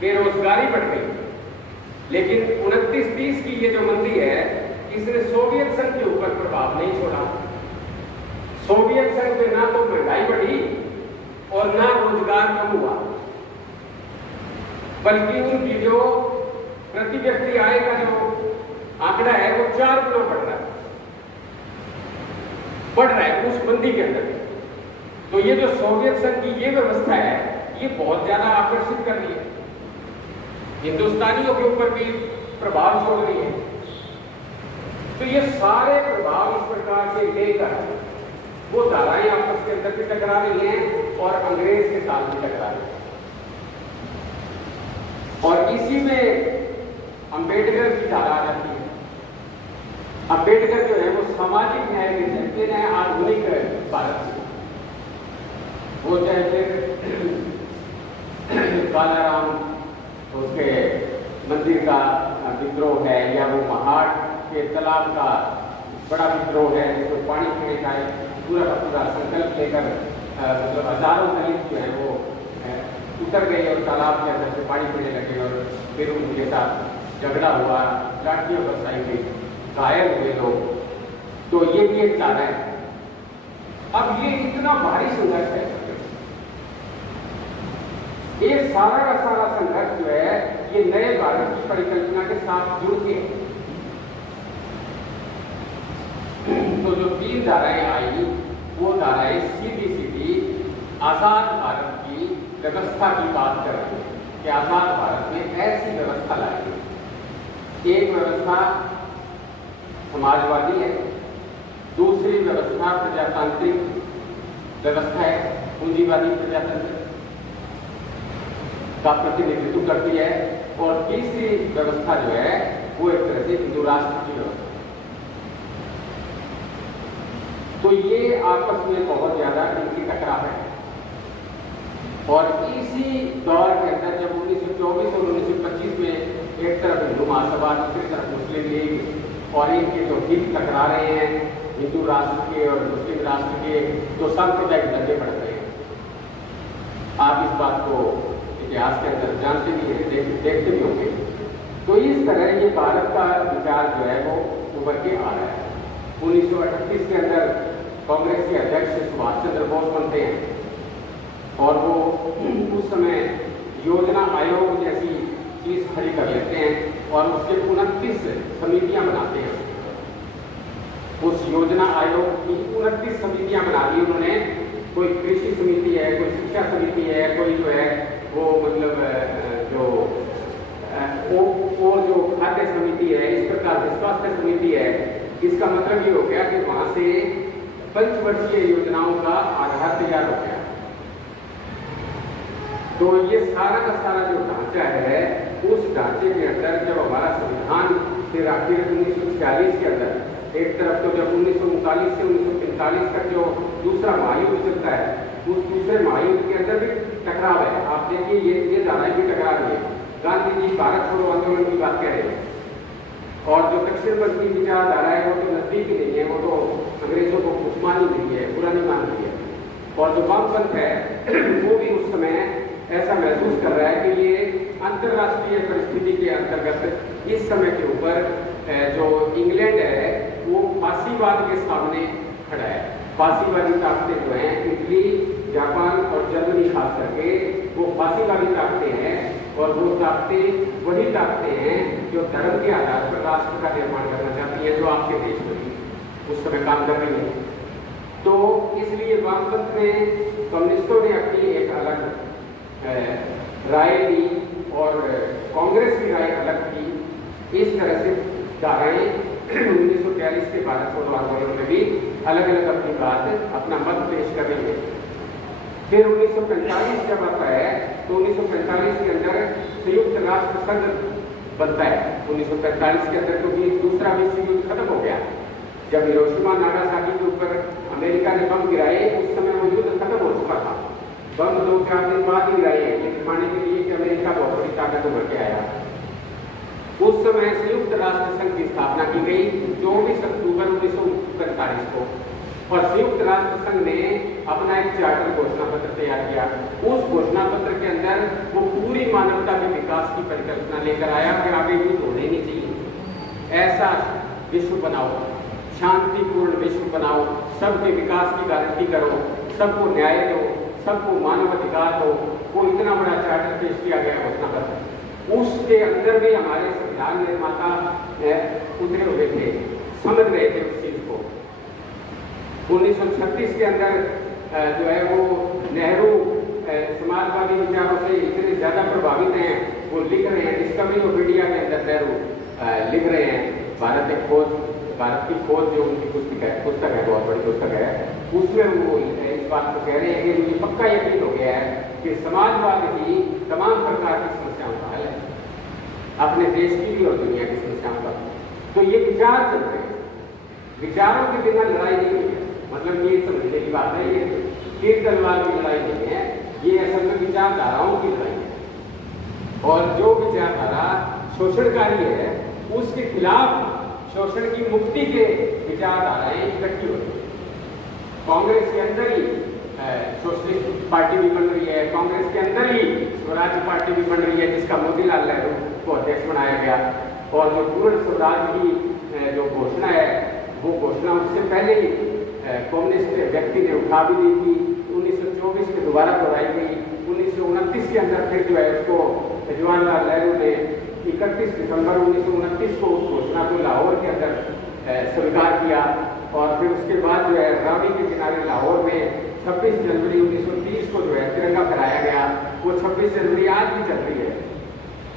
बेरोजगारी बढ़ गई। लेकिन 29-30 की ये जो मंदी है, इसने सोवियत संघ के ऊपर प्रभाव नहीं छोड़ा। सोवियत संघ में ना तो महंगाई बढ़ी और ना रोजगार कम हुआ, बल्कि उनकी जो प्रति व्यक्ति आय का जो आंकड़ा है वो 4 गुना बढ़ रहा है उस मंदी के अंदर। तो ये जो सोवियत संघ की ये व्यवस्था है, ये बहुत ज्यादा आकर्षित कर रही है, हिंदुस्तानियों के ऊपर भी प्रभाव छोड़ रही है। तो ये सारे प्रभाव इस प्रकार से लेकर वो धाराएं आपस के अंदर भी टकरा रही हैं और अंग्रेज के साथ भी टकरा रही है। और इसी में अंबेडकर की धारा आ जाती है। अंबेडकर जो है वो सामाजिक न्याय के चलते हैं आधुनिक भारत से। वो चाहे फिर कालाराम उसके मंदिर का विद्रोह है, या वो महाट के तालाब का बड़ा विद्रोह है जिसको पानी पीने का पूरा का पूरा संकल्प लेकर मतलब हजारों दलित जो है वो उतर गए और तालाब के अंदर से पानी पीने लगे, और फिर उनके साथ झगड़ा हुआ, लाठियां बरसाई गई, घायल हुए लोग। तो ये भी एक धारा है। अब ये इतना भारी संघर्ष है, ये सारा का सारा संघर्ष जो है ये नए भारत की परिकल्पना के साथ जुड़ के, तो जो 3 धाराएं आई वो धाराएं सीधी सीधी आजाद भारत की व्यवस्था की बात कर रही है कि आजाद भारत में ऐसी व्यवस्था लाई। एक व्यवस्था समाजवादी है, दूसरी व्यवस्था प्रजातांत्रिक व्यवस्था है, पूंजीवादी प्रजातंत्र का प्रतिनिधित्व करती है, और तीसरी व्यवस्था जो है वो एक तरह से हिंदू राष्ट्र की व्यवस्था। तो ये आपस में बहुत ज्यादा इनकी टकराव है। और इसी दौर के अंदर जब 1924 और 1925 में एक तरफ हिंदू महासभा, दूसरी तरफ मुस्लिम लीग, और इनके जो हित टकरा रहे हैं हिंदू राष्ट्र के और मुस्लिम राष्ट्र के, तो सांप्रदायिक दंगे बढ़ रहे हैं। आप इस बात को इतिहास के अंदर जानते भी हैं, देखते भी होंगे। तो इस तरह ये भारत का विचार जो है वो उभर के आ रहा है। 1938 के अंदर कांग्रेस के अध्यक्ष सुभाष चंद्र बोस बनते हैं और वो उस समय योजना आयोग जैसी चीज खड़ी कर लेते हैं और उसके 29 समितियां बनाते हैं। उस योजना आयोग की 29 समितियां बना दी उन्होंने। कोई कृषि समिति है, कोई शिक्षा समिति है, कोई जो है वो मतलब जो खाद्य समिति है, इस प्रकार से स्वास्थ्य समिति है। इसका मतलब ये हो गया कि वहां से पंचवर्षीय योजनाओं का आधार तैयार हो गया। तो ये सारा का सारा जो ढांचा है, उस ढांचे के अंदर जब हमारा संविधान फिर आखिर 1946 के अंदर एक तरफ तो जब 1939 से 1945 तक जो दूसरा महायुद्ध चलता है, उस दूसरे महायुद्ध के अंदर भी टकराव है। आप देखिए ये धाराएं भी टकरा रही है। गांधी जी भारत छोड़ो आंदोलन की बात कह रहे हैं और जो दक्षिणपंथी विचारधारा है वो तो नजदीक ही नहीं है, वो तो अंग्रेजों को कुछ नहीं है, बुरा नहीं मान रही है। और जो वामपंथ है वो भी उस समय ऐसा महसूस कर रहा है कि ये अंतर्राष्ट्रीय परिस्थिति के अंतर्गत इस समय के ऊपर जो इंग्लैंड है वो फांसीवाद के सामने खड़ा है। फांसीवादी ताकतें जो हैं इटली, जापान और जर्मनी खास करके वो फांसीवादी ताकतें हैं और वो ताकतें वही ताकतें हैं जो धर्म के आधार पर राष्ट्र का निर्माण करना चाहती है, जो आपके देश में भी उस समय काम कर रही है। तो इसलिए वामपंथ में कम्युनिस्टों ने अपनी एक अलग राय दी और कांग्रेस की राय अलग थी। इस तरह से धाराएं 1942 के भारत छोड़ो आंदोलन में भी अलग अलग अपनी बात, अपना मत पेश कर रही है। फिर 1945 जब आता है तो 1945 के अंदर संयुक्त राष्ट्र संघ बनता है। 1945 के अंदर क्योंकि दूसरा विश्व युद्ध खत्म हो गया। जब हिरोशिमा नागासाकी के ऊपर अमेरिका ने बम गिराए, उस समय वो युद्ध खत्म हो चुका था। बम 2-4 दिन बाद ही गिराए हैं ये दिखाने के लिए कि अमेरिका बहुत बड़ी ताकत उभर के आया। उस समय संयुक्त राष्ट्र संघ की स्थापना की गई 24 अक्टूबर 1945 को और संयुक्त राष्ट्र संघ ने अपना एक चार्टर घोषणा पत्र तैयार किया। उस घोषणा पत्र के अंदर वो पूरी मानवता के विकास की परिकल्पना लेकर आया कि आगे युद्ध होने नहीं चाहिए, ऐसा विश्व बनाओ, शांतिपूर्ण विश्व बनाओ, सबके विकास की गारंटी करो, सबको न्याय दो, सबको मानव अधिकार दो। वो इतना बड़ा चार्टर पेश किया गया घोषणा पत्र। उसके अंदर भी हमारे संविधान निर्माता उतरे हुए थे, समझ रहे थे उस चीज को। 1936 के अंदर जो है वो नेहरू समाजवादी विचारों से इतने ज्यादा प्रभावित हैं, वो लिख रहे हैं डिस्कवरी ऑफ इंडिया के अंदर नेहरू लिख रहे हैं भारत की खोज जो उनकी पुस्तक है बहुत बड़ी पुस्तक है, उसमें वो इस बात को कह रहे हैं कि मुझे पक्का यकीन हो गया है कि समाजवाद ही तमाम प्रकार की समस्याओं का हल है, अपने देश की भी और दुनिया की समस्याओं का। तो ये विचार चल रहे हैं, विचारों के बिना लड़ाई नहीं हुई है। मतलब ये समझने की बात है, ये तीर तलवार की लड़ाई नहीं है, ये असल में विचारधाराओं की लड़ाई है। और जो विचारधारा शोषणकारी है उसके खिलाफ शोषण की मुक्ति के विचारधाराएं इकट्ठी होती है। कांग्रेस के अंदर ही सोशलिस्ट पार्टी भी बन रही है, कांग्रेस के अंदर ही स्वराज पार्टी भी बन रही है जिसका मोतीलाल नेहरू को अध्यक्ष बनाया गया। और जो पूर्ण स्वराज की जो घोषणा है वो घोषणा उससे पहले ही कम्युनिस्ट व्यक्ति ने उठा भी दी थी। 1924 में दोबारा दोहराई गई। 1929 के अंदर फिर जो है उसको जवाहरलाल नेहरू ने 31 दिसंबर 1929 को उस घोषणा को लाहौर के अंदर स्वीकार किया। और फिर उसके बाद जो है रावी के किनारे लाहौर में 26 जनवरी 1930 को जो है तिरंगा फहराया गया। वो 26 जनवरी आज भी चल रही है।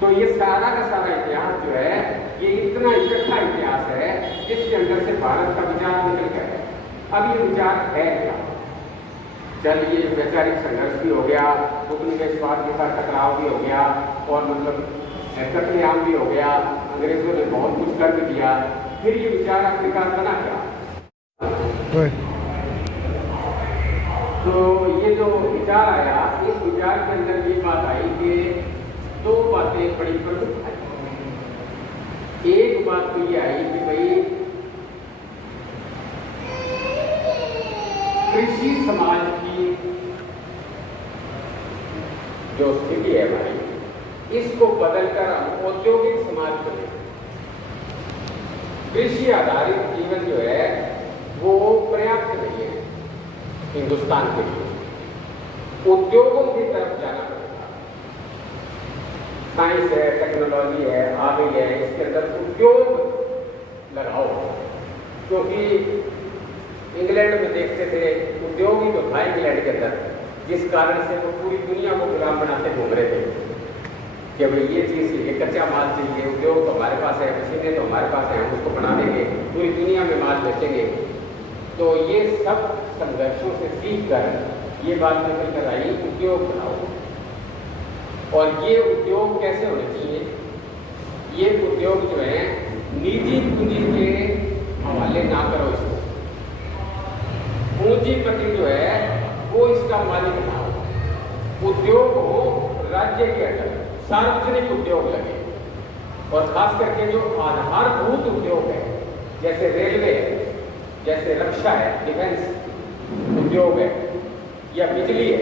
तो ये सारा का सारा इतिहास जो है ये इतना इकट्ठा इतिहास है जिसके अंदर से भारत का विचार निकल गया है। अब ये विचार है क्या? चलिए वैचारिक संघर्ष भी हो गया, उपनिवेशवाद के साथ टकराव भी हो गया और मतलब कत्लेआम भी हो गया, अंग्रेजों ने बहुत कुछ कर भी दिया। फिर ये विचार आखिरकार बना क्या? तो ये जो विचार आया, इस विचार के अंदर ये बात आई कि दो बातें बड़ी प्रमुख आई। एक बात तो ये आई कि भाई कृषि समाज की जो स्थिति है हमारी, इसको बदलकर हम औद्योगिक समाज बने। कृषि आधारित जीवन जो है वो पर्याप्त नहीं है हिंदुस्तान के लिए। उद्योगों की तरफ जाना पड़ेगा। साइंस है, टेक्नोलॉजी है, आ गई है, इसके अंदर उद्योग लगाओ। क्योंकि इंग्लैंड में देखते थे उद्योग ही तो था इंग्लैंड के अंदर, जिस कारण से वो पूरी दुनिया को गुलाम बनाते घूम रहे थे कि भाई ये चीज़, ये कच्चा माल चाहिए, उद्योग तो हमारे पास है, मशीनें तो हमारे पास हैं, हम उसको बना देंगे, पूरी दुनिया में माल बेचेंगे। तो ये सब संघर्षों से सीख कर ये बात निकल कर आई, उद्योग बनाओ। और ये उद्योग कैसे होने चाहिए? ये उद्योग जो है निजी पूंजी के हवाले ना करो इसको। पूंजीपति जो है वो इसका मालिक ना हो। उद्योग हो राज्य के अंदर, सार्वजनिक उद्योग लगे। और खास करके जो आधारभूत उद्योग है, जैसे रेलवे है, जैसे रक्षा है, डिफेंस उद्योग है, या बिजली है,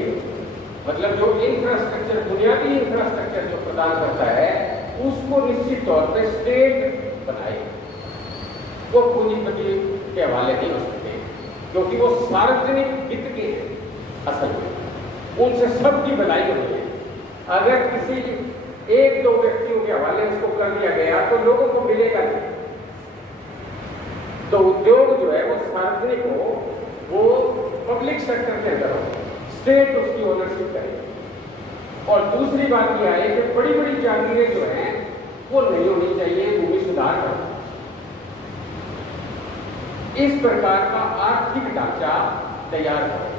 मतलब जो इंफ्रास्ट्रक्चर, बुनियादी इंफ्रास्ट्रक्चर जो प्रदान करता है, उसको निश्चित तौर पर स्टेट बनाए। वो पूंजीपति के हवाले नहीं हो सकते, क्योंकि वो सार्वजनिक हित के असल में उनसे सबकी भलाई हो रही है। अगर किसी एक दो व्यक्तियों के हवाले उसको कर दिया गया तो लोगों को मिलेगा नहीं। तो उद्योग जो है वो सार्वजनिक हो, वो पब्लिक सेक्टर के अंदर हो, स्टेट उसकी ओनरशिप करे। और दूसरी बात यह है कि बड़ी बड़ी जागीरें जो हैं वो नहीं होनी चाहिए, भूमि सुधार करो। इस प्रकार का आर्थिक ढांचा तैयार करो,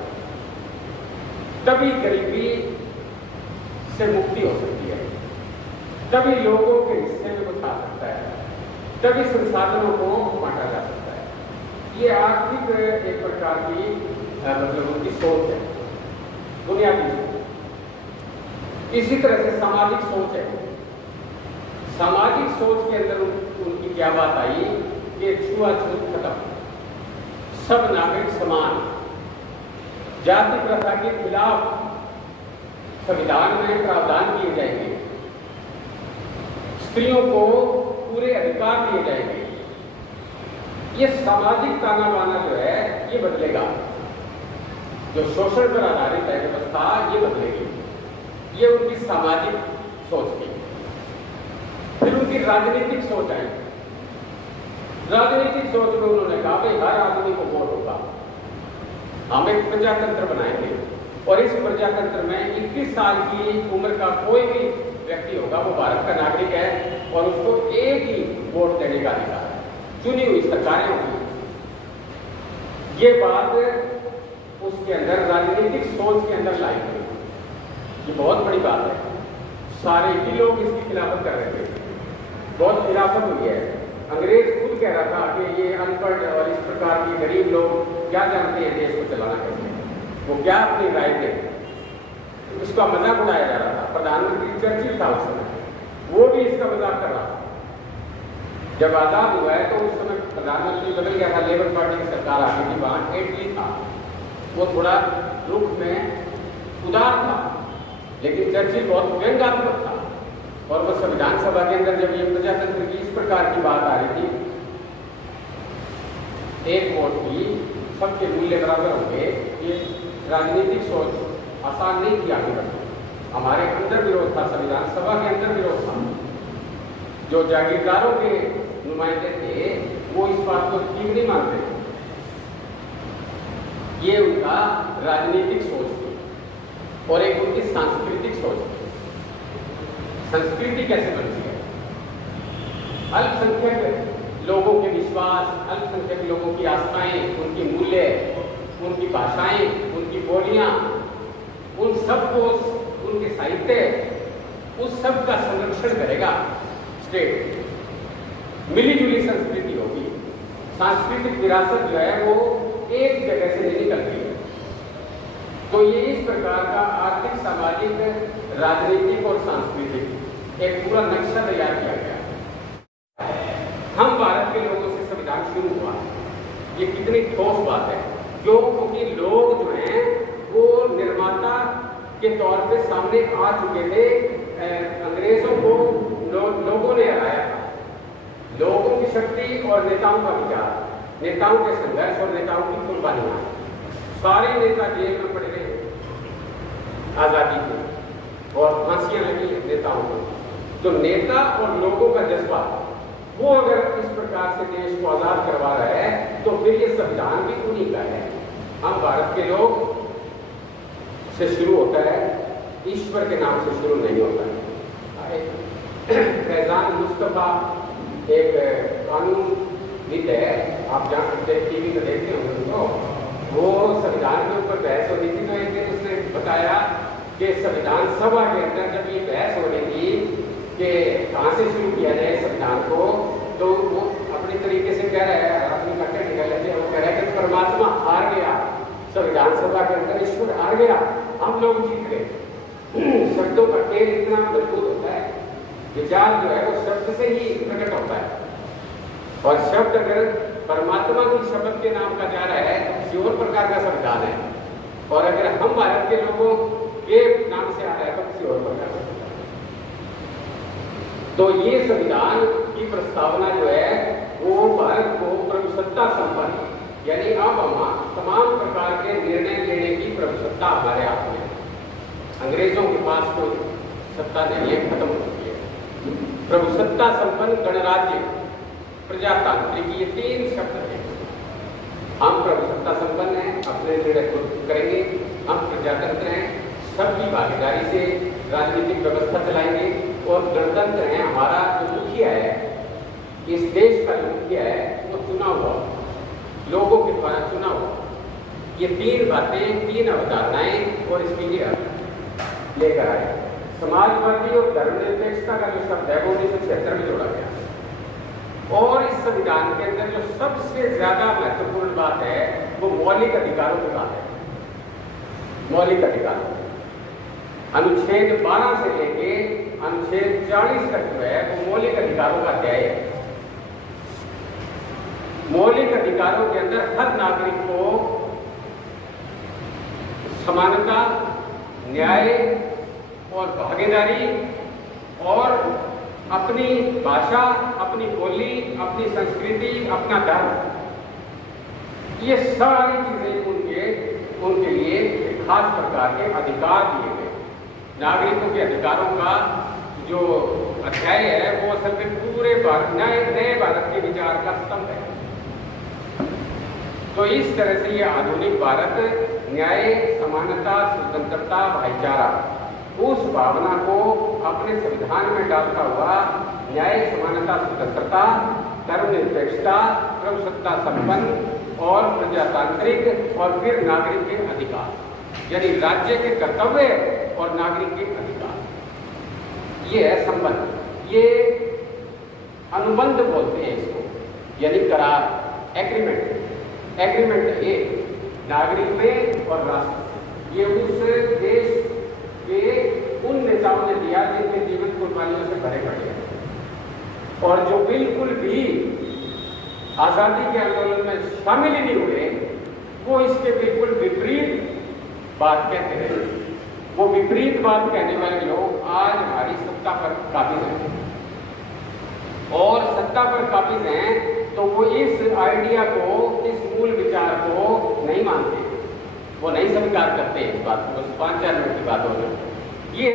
तभी गरीबी से मुक्ति हो सकती है, तभी लोगों के हिस्से में कुछ आ सकता है, तभी संसाधनों को बांटा जा सकता है। ये आर्थिक एक प्रकार की मतलब उनकी सोच है, बुनियादी सोच। इसी तरह से सामाजिक सोच है। सामाजिक सोच के अंदर उनकी क्या बात आई कि छुआछूत खत्म, सब नागरिक समान, जाति प्रथा के खिलाफ संविधान में प्रावधान किए जाएंगे, स्त्रियों को पूरे अधिकार दिए जाएंगे। ये सामाजिक ताना बाना जो है ये बदलेगा। जो शोषण पर आधारित है व्यवस्था, ये बदलेगी। ये उनकी सामाजिक सोच थी। फिर उनकी राजनीतिक सोच आई। राजनीतिक सोच में उन्होंने कहा भाई हर आदमी को वोट होगा, हम एक प्रजातंत्र बनाएंगे, और इस प्रजातंत्र में 21 साल की उम्र का कोई भी व्यक्ति होगा वो भारत का नागरिक है, और उसको एक ही वोट देने का अधिकार है। चुनी हुई सरकारें होंगी। ये बात उसके अंदर राजनीतिक सोच के अंदर लाई गई। ये बहुत बड़ी बात है। सारे ही लोग इसकी खिलाफत कर रहे थे, बहुत खिलाफत हुई है। अंग्रेज खुद कह रहा था कि ये अनपढ़ और इस प्रकार के गरीब लोग क्या जानते हैं देश को चलाना कैसे, वो क्या अपनी राय दे, इसका मजाक उड़ाया जा रहा था। प्रधानमंत्री चर्चिल था उस समय, वो भी इसका मजाक कर रहा था। जब आजाद हुआ है तो उस समय प्रधानमंत्री बदल गया था, लेबर पार्टी की सरकार आ गई थी, वहां एटली था, वो थोड़ा रुख में उदार था, लेकिन चर्चिल बहुत व्यंग्यात्मक था। और वो संविधान सभा के अंदर जब ये प्रजातंत्र की इस प्रकार की बात आ रही थी, एक वोट की सबके मूल्य बराबर होंगे, ये राजनीतिक सोच आसान नहीं थी आगे बढ़ना। हमारे अंदर विरोध था, संविधान सभा के अंदर विरोध था। जो जागीरदारों के नुमाइंदे थे वो इस बात को ठीक नहीं मानते थे। ये उनका राजनीतिक सोच थी, और एक उनकी सांस्कृतिक सोच थी। संस्कृति कैसे बनती है? अल्पसंख्यक लोगों के विश्वास, अल्पसंख्यक लोगों की आस्थाएं, उनकी मूल्य, उनकी भाषाएं, उनकी बोलियां, उन सबको, उनके साहित्य, उस सब का संरक्षण करेगा स्टेट। मिली जुली संस्कृति होगी। सांस्कृतिक विरासत जो है वो एक जगह से नहीं निकलती है। तो ये इस प्रकार का आर्थिक, सामाजिक, राजनीतिक और सांस्कृतिक एक पूरा नक्शा तैयार किया गया। हम भारत के लोगों से संविधान शुरू हुआ, ये कितनी ठोस बात है। क्यों? क्योंकि लोग जो हैं वो निर्माता के तौर पे सामने आ चुके थे। अंग्रेजों को लोगों ने हराया था। लोगों की शक्ति और नेताओं का विचार, नेताओं के संघर्ष और नेताओं की कुर्बानियां, सारे नेता जेल में पड़े रहे आजादी को और फांसियां लगी नेताओं को। तो नेता और लोगों का जज्बा वो अगर इस प्रकार से देश को आजाद करवा रहा है तो फिर ये संविधान भी उन्हीं का है। हम भारत के लोग से शुरू होता है, ईश्वर के नाम से शुरू नहीं होता है। फैजान मुस्तफा एक कानूनविद है, आप जहाँ टीवी पर देखते होंगे उनको, वो संविधान के ऊपर बहस हो रही थी तो एक दिन उसने बताया कि संविधान सभा के अंदर जब ये बहस हो रही थी कि कहाँ से शुरू किया जाए संविधान को, तो वो अपने तरीके से कह रहा है, अपनी कट्टे निकाल लेते हैं, वो कह रहा है कि परमात्मा हार गया, संविधान सभा के अंदर ईश्वर हार गया, हम लोग जीत गए। शब्दों का खेल इतना मजबूत होता है, विचार जो है वो शब्द से ही प्रकट होता है। और शब्द अगर परमात्मा की शब्द के नाम का जा रहा है तो किसी और प्रकार का संविधान है, और अगर हम भारत के लोगों के नाम से आ रहा है तो किसी और प्रकार का संविधान। तो ये संविधान की प्रस्तावना जो है वो भारत को प्रभुसत्ता संपन्न, यानी अब हम तमाम प्रकार के निर्णय लेने की प्रभुसत्ता हमारे हाथ में है। अंग्रेजों के पास कोई सत्ता नहीं है, खत्म हो चुकी है। प्रभुसत्ता संपन्न, गणराज्य, प्रजातांत्रिक, ये तीन शब्द हैं। हम प्रभुसत्ता संपन्न हैं, अपने निर्णय खुद करेंगे, हम प्रजातंत्र हैं, सबकी भागीदारी से राजनीतिक व्यवस्था चलाएंगे, और गणतंत्र है, हमारा जो मुखिया है, इस देश का जो मुखिया है वो चुना हुआ, लोगों के द्वारा चुना हुआ। ये तीन बातें, तीन अवधारणाएं और इसके लिए लेकर आए। समाजवादी और धर्मनिरपेक्षता का जो शब्द है वो 1976 में जोड़ा गया। और इस संविधान के अंदर जो सबसे ज्यादा महत्वपूर्ण बात है वो मौलिक अधिकारों की बात है। मौलिक अधिकार अनुच्छेद 12 से लेके अनुच्छेद 40 तक जो है वो मौलिक अधिकारों का अध्याय है। मौलिक अधिकारों के अंदर हर नागरिक को समानता, न्याय और भागीदारी और अपनी भाषा, अपनी बोली, अपनी संस्कृति, अपना धर्म, ये सारी चीजें उनके लिए एक खास प्रकार के अधिकार दिए गए। नागरिकों के अधिकारों का जो अध्याय है वो असल में पूरे नए भारत के विचार का स्तंभ है। तो इस तरह से ये आधुनिक भारत न्याय, समानता, स्वतंत्रता, भाईचारा, उस भावना को अपने संविधान में डालता हुआ न्याय, समानता, स्वतंत्रता, धर्मनिरपेक्षता, प्रभुसत्ता संपन्न और प्रजातांत्रिक और फिर नागरिक के अधिकार, यानी राज्य के कर्तव्य और नागरिक के अधिकार, ये है संबंध। ये अनुबंध बोलते हैं इसको, यानी करार, एग्रीमेंट। एग्रीमेंट है ये नागरिक में और राष्ट्र। ये उस देश के उन नेताओं ने दिया जिनके जीवन कुर्बानियों से भरे पड़े हैं और जो बिल्कुल भी आजादी के आंदोलन में शामिल ही नहीं हुए, वो इसके बिल्कुल विपरीत बात कहते रहे। वो विपरीत बात कहने वाले लोग आज हमारी सत्ता पर काबिज हैं, और सत्ता पर काबिज हैं तो वो इस आइडिया को, इस मूल विचार को नहीं मानते, वो नहीं स्वीकार करते इस बात को। बस 5-4 मिनट की बात हो गई ये।